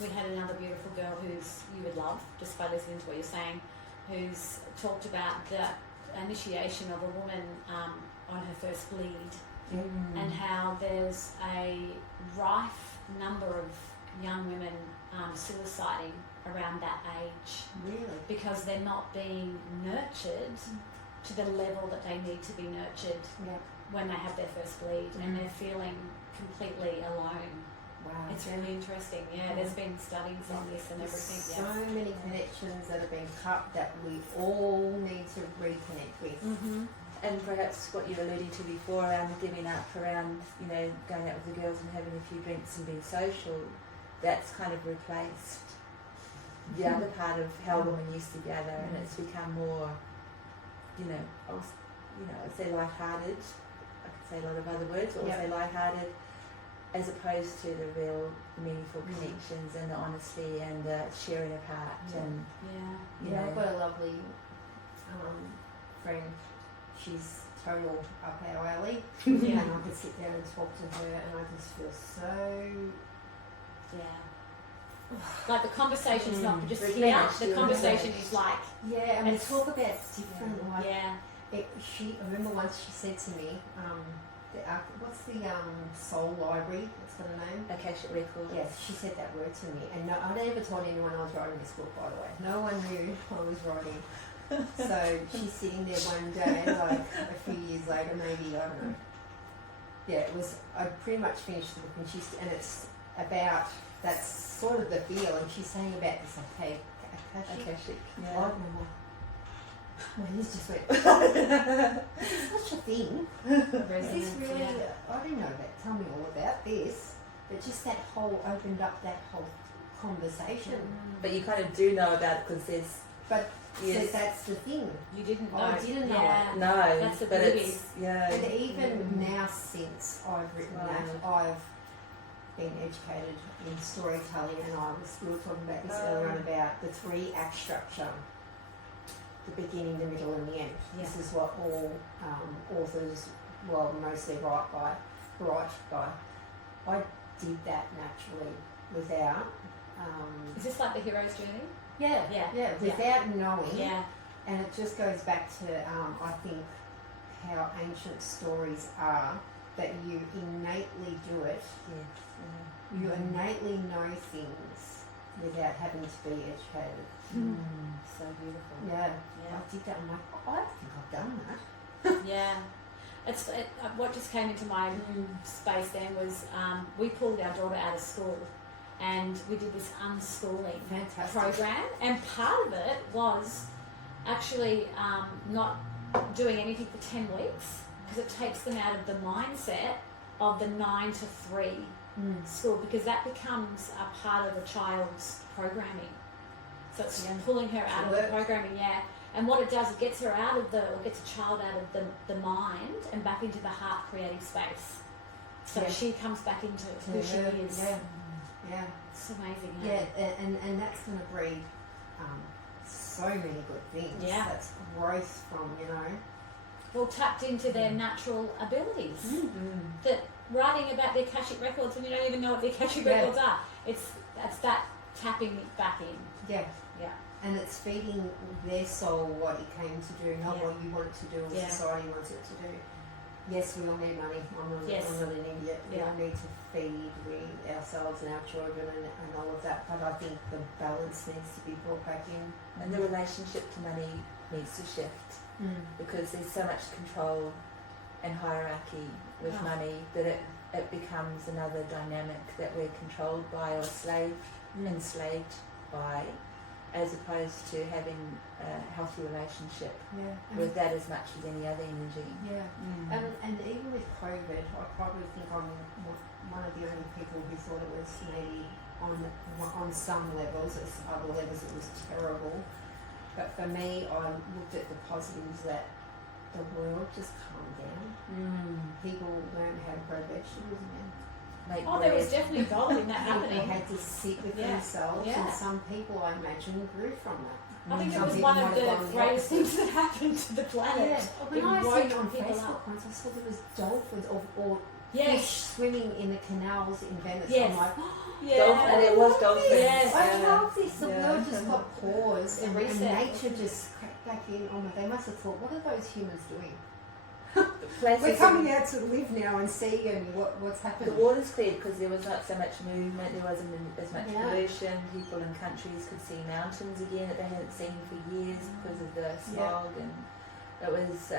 We had another beautiful girl who's you would love just by listening to what you're saying, who's talked about the initiation of a woman on her first bleed, and how there's a rife number of young women suiciding around that age Really? because they're not being nurtured to the level that they need to be nurtured Yeah. when they have their first bleed, and they're feeling completely alone. Wow. It's really interesting. Yeah, there's been studies on this and everything. So many connections that have been cut that we all need to reconnect with. Mm-hmm. And perhaps what you were alluding to before around the giving up, around, you know, going out with the girls and having a few drinks and being social, that's kind of replaced the other part of how women used to gather, and it's become more, I'd say lighthearted. I could say a lot of other words, but also lighthearted, as opposed to the real meaningful connections and the honesty and the sharing a part. And you know, I've got a lovely friend. She's total up our alley, and I could sit down and talk to her, and I just feel so. Like the conversation's not just here. Replenished, The conversation is like Yeah, and we talk about different I remember once she said to me, what's the soul library? It's got a name. Akashic Records. Yes, she said that word to me, and no, I never told anyone I was writing this book. By the way, no one knew I was writing. So she's sitting there one day, like a few years later, maybe, I don't know. Yeah, I pretty much finished the book, and it's about, that's sort of the feel, and she's saying about this Akashic. Yeah. My ears just went, is this such a thing? Is this really, I didn't know that, tell me all about this. But just that whole, opened up that whole conversation. But you kind of do know about it because there's... But so that's the thing. you didn't know. I didn't know it. No, That's the but beauty. it's... Yeah. And even now, since I've written that, I've been educated in storytelling, and we were talking about this earlier on about the 3-act structure. The beginning, the middle, and the end. Yeah. This is what all authors, well, mostly write by. I did that naturally without. Is this like the hero's journey? Yeah. Without knowing. Yeah. And it just goes back to, I think, how ancient stories are, that you innately do it. Yes. You innately know things without having to be educated. So beautiful. Yeah. I did that. I'm like, I think I've done that. Yeah. What just came into my space then was we pulled our daughter out of school and we did this unschooling program, and part of it was actually not doing anything for 10 weeks because it takes them out of the mindset of the 9 to 3 school, because that becomes a part of a child's programming. So it's pulling her out of the programming, and what it does, it gets her out of gets a child out of the mind and back into the heart creative space. So she comes back into who she is. Yeah. It's amazing. And that's going to breed so many good things. Yeah. That's growth from, Well, tapped into their natural abilities. That writing about the Akashic records when you don't even know what the Akashic records are. That's that tapping back in. Yeah. Yeah. And it's feeding their soul what it came to do, not what you want it to do or society wants it to do. Yes, we all need money. I'm not an idiot. We all need to feed ourselves and our children and all of that. But I think the balance needs to be brought back in. And the relationship to money needs to shift because there's so much control and hierarchy with money that it becomes another dynamic that we're controlled by or enslaved by, as opposed to having a healthy relationship with that as much as any other energy. And even with COVID, I probably think I'm one of the only people who thought it was maybe on some levels, at other levels it was terrible. But for me, I looked at the positives, that the world just calmed down. People learned how to grow vegetables again. make Oh, bread. there was definitely gold in that People happening. had to sit with Yeah. themselves, Yeah. and some people, I imagine, grew from that. I think it Some was people one of might have the gone greatest opposite. things that happened to the planet. Yeah, when It I woke seen on people Facebook up. once, I saw there was dolphins or fish Yes. swimming in the canals in Venice. Yes. I'm like, Dolphin, and Yeah. it was dolphins. Yes. I Yeah. love this. The Yeah. world just got paused, and Reset. nature just cracked back in. Oh my! They must have thought, what are those humans doing? Places We're coming out to live now and see, and what's The happening. water's cleared because there was not so much movement, there wasn't as much Yeah. pollution. People in countries could see mountains again that they hadn't seen for years because of the smog, and it was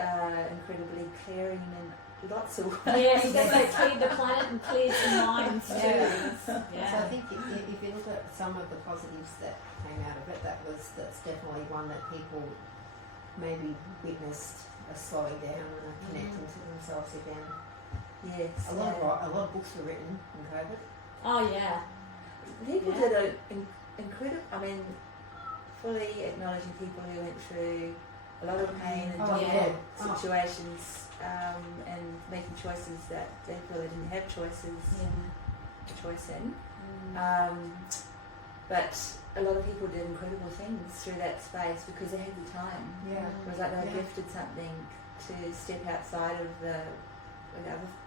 incredibly clearing in lots of ways. Yes, they cleared the planet and cleared some minds too. Yeah. So I Yeah. think if you look at some of the positives that came out of it, that's definitely one that people maybe witnessed a slowing down and a connecting to themselves again. Yes. A lot of books were written in COVID. Oh yeah. People Yeah. did an incredible, I mean, fully acknowledging people who went through a lot of pain and Oh, difficult yeah. situations, and making choices that they feel they didn't have choice in. But a lot of people did incredible things through that space because they had the time. Yeah. It was like they were Yeah. gifted something to step outside of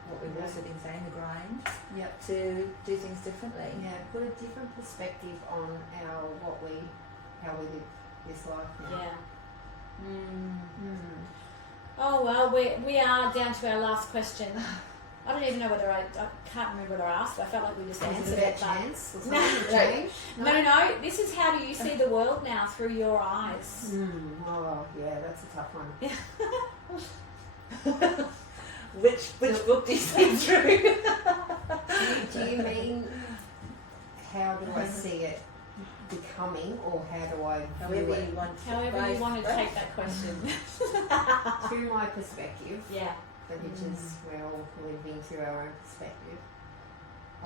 what we've also been saying, the grind, Yep. to do things differently. Yeah. Put a different perspective on how we live this life now. Yeah. Mm. Oh well, we are down to our last question. I don't even know whether I can't remember whether I asked. I felt like we just And answered it's it. about But chance or No. something to change. no. This is how do you see the world now through your eyes? Oh yeah, that's a tough one. Which book do you see through? Do you mean how do I see it becoming, or how do I view However it? you want. However you want to take that question. Through my perspective, Yeah. which is we're all living through our own perspective,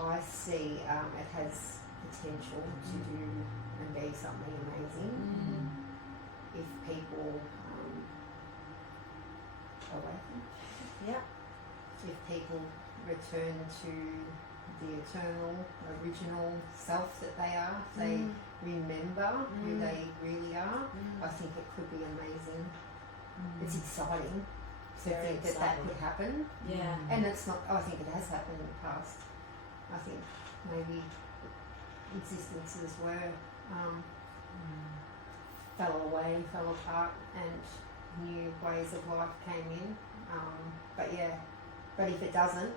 I see it has potential to do and be something amazing if people awaken. Yeah. If people return to the eternal, original self that they are, if they remember who they really are, I think it could be amazing. It's exciting to Very think that exciting. could happen. Yeah. And it's not, I think it has happened in the past. I think maybe existences were fell away, fell apart, and new ways of life came in. But if it doesn't,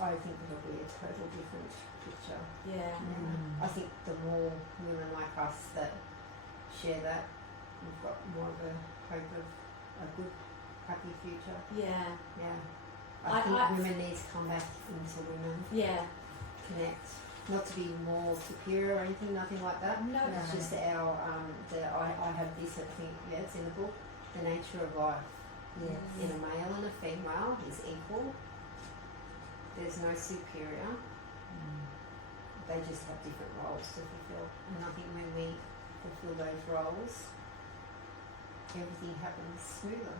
I think it'll be a total different picture. Yeah. I think the more women like us that share that, we've got more of a hope of a good, happy future. Yeah. Yeah. I- I think I- women need to come back into women, Yeah. connect, not to be more superior or anything, nothing like that. No. It's just our, I have this, I think, yeah, it's in the book, the nature of life Yes. in a male and a female is equal. There's no superior. They just have different roles to fulfill. And I think when we fulfill those roles, everything happens smoother.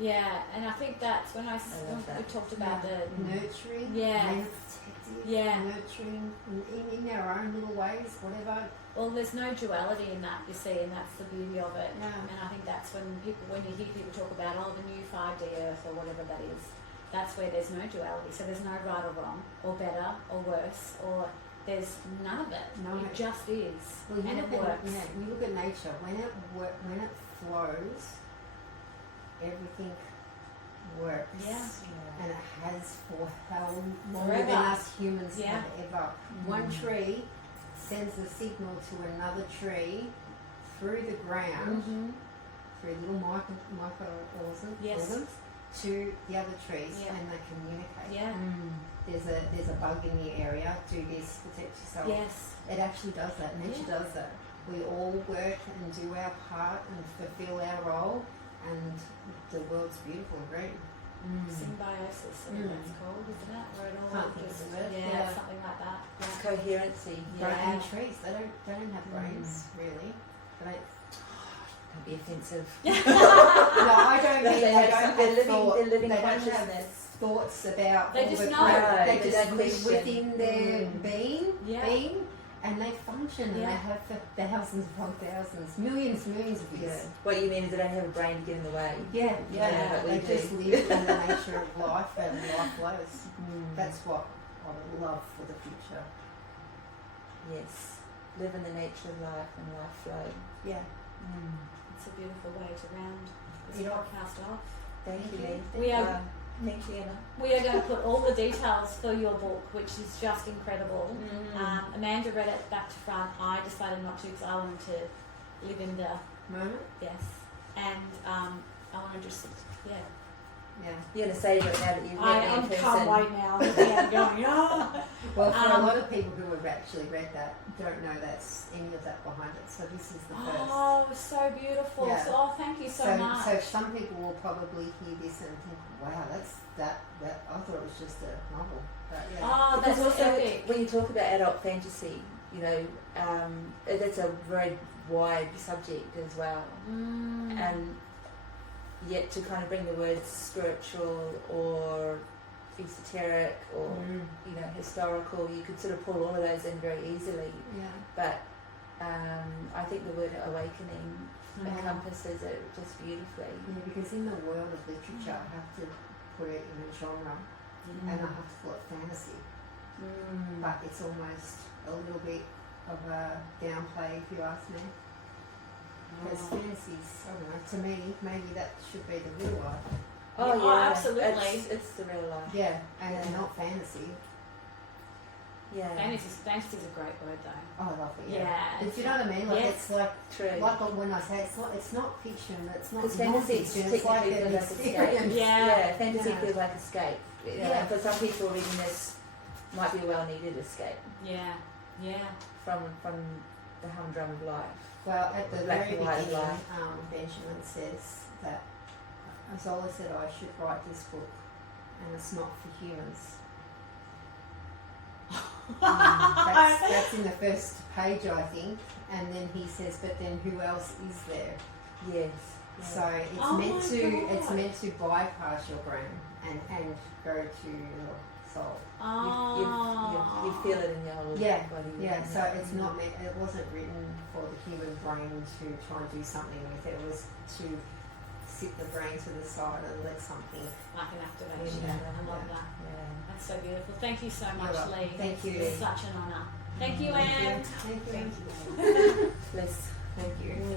Yeah, and I think that's when love that. we talked about Nurturing, Yeah. being protective, Yeah. nurturing in our own little ways, whatever. well, there's no duality in that, you see, and that's the beauty of it. Yeah. And I think that's when you hear people talk about, the new 5D Earth or whatever that is, that's where there's no duality. So there's no right or wrong, or better, or worse, or there's none of it. No. It just is, Well, you and it look at, works. you look at nature, when it flows, everything works. Yeah. And it has for how long Forever. than us humans Yeah. have ever. One tree sends a signal to another tree through the ground, through little microorganisms Yes. to the other trees, Yeah. and they communicate. Yeah. There's a bug in the area, do this, protect yourself. Yes. It actually does that. Nature does that. We all work and do our part and fulfill our role, and the world's beautiful and great. Symbiosis, I think that's called, isn't it? Where it all Can't think just, of it. yeah, Yeah. something like that. It's Yeah. coherency. Yeah. And trees, they don't have brains really. They don't. Can't be offensive. No, I don't mean They they have don't some- have they're living- thought. they're living They don't have consciousness. thoughts about They all just the know. crap. They They just don't live question. within their being, Yeah. and they function, and Yeah. they have for thousands upon thousands, millions of Yeah. years. What you mean is they don't have a brain to get in the way. Yeah, Yeah, but we they do. just live in the nature of life, and life flows. Mm. That's what I would love for the future. Yes. Live in the nature of life and life flow. Yeah. Mm. It's a beautiful way to round this Yeah. podcast off. Thank you, Lee. We are Thank you, Emma. we are going to put all the details for your book, which is just incredible. Mm. Amanda read it back to front. I decided not to because I wanted to live in the Moment? yes, and I want to just Yeah. You're going to savour it now that you've met me I in person. can't wait now. Yeah, going ah. Well, for a Um, lot of people who have actually read that don't know that's any of that behind it. So this is the first. Oh, so beautiful. Yeah. So, oh, thank you so much. So some people will probably hear this and think, "Wow, that's that." I thought it was just a novel, but yeah. Oh, that's Because also epic. when you talk about adult fantasy, you know, that's a very wide subject as well. Mm. And yet to kind of bring the words spiritual or esoteric or you know historical, you could sort of pull all of those in very easily. Yeah. But I think the word awakening Yeah. encompasses it just beautifully. Yeah, because in the world of literature, I have to put it in a genre, and I have to call it fantasy. Mm. But it's almost a little bit of a downplay, if you ask me. Because fantasies, I don't know, to me, maybe that should be the real life. Oh Yeah, yeah, absolutely. It's the real life. Yeah, and Yeah. not fantasy. Yeah, Fantasy's a great word though. Oh, I love it. Yeah. But you know what I mean? Like Yes. it's like true. when I say it's not fiction, it's not Because fantasy non-fiction, it's like technically an feels like experience. escape. Yeah. fantasy Yeah. feels like escape. You know, Yeah. and for some people, reading this might be a well-needed escape Yeah. Yeah. from the humdrum of life. Well, at the Black very and white beginning, life. Benjamin says that Zola said I should write this book, and it's not for humans. That's in the first page, I think, and then he says, but then who else is there? Yes. So it's Oh meant my it's God. meant to bypass your brain and go to your soul. Oh. You feel it in your whole Yeah, body. Yeah, so it's not meant, it wasn't written for the human brain to try and do something with it. It was to sit the brain to the side and let something. Like an activation. Yeah. I love that. Yeah. That's so beautiful. Thank you so You're much, welcome. Lee. Thank you. It's such an honour. Thank you, Anne. Thank you. Bless. Thank you.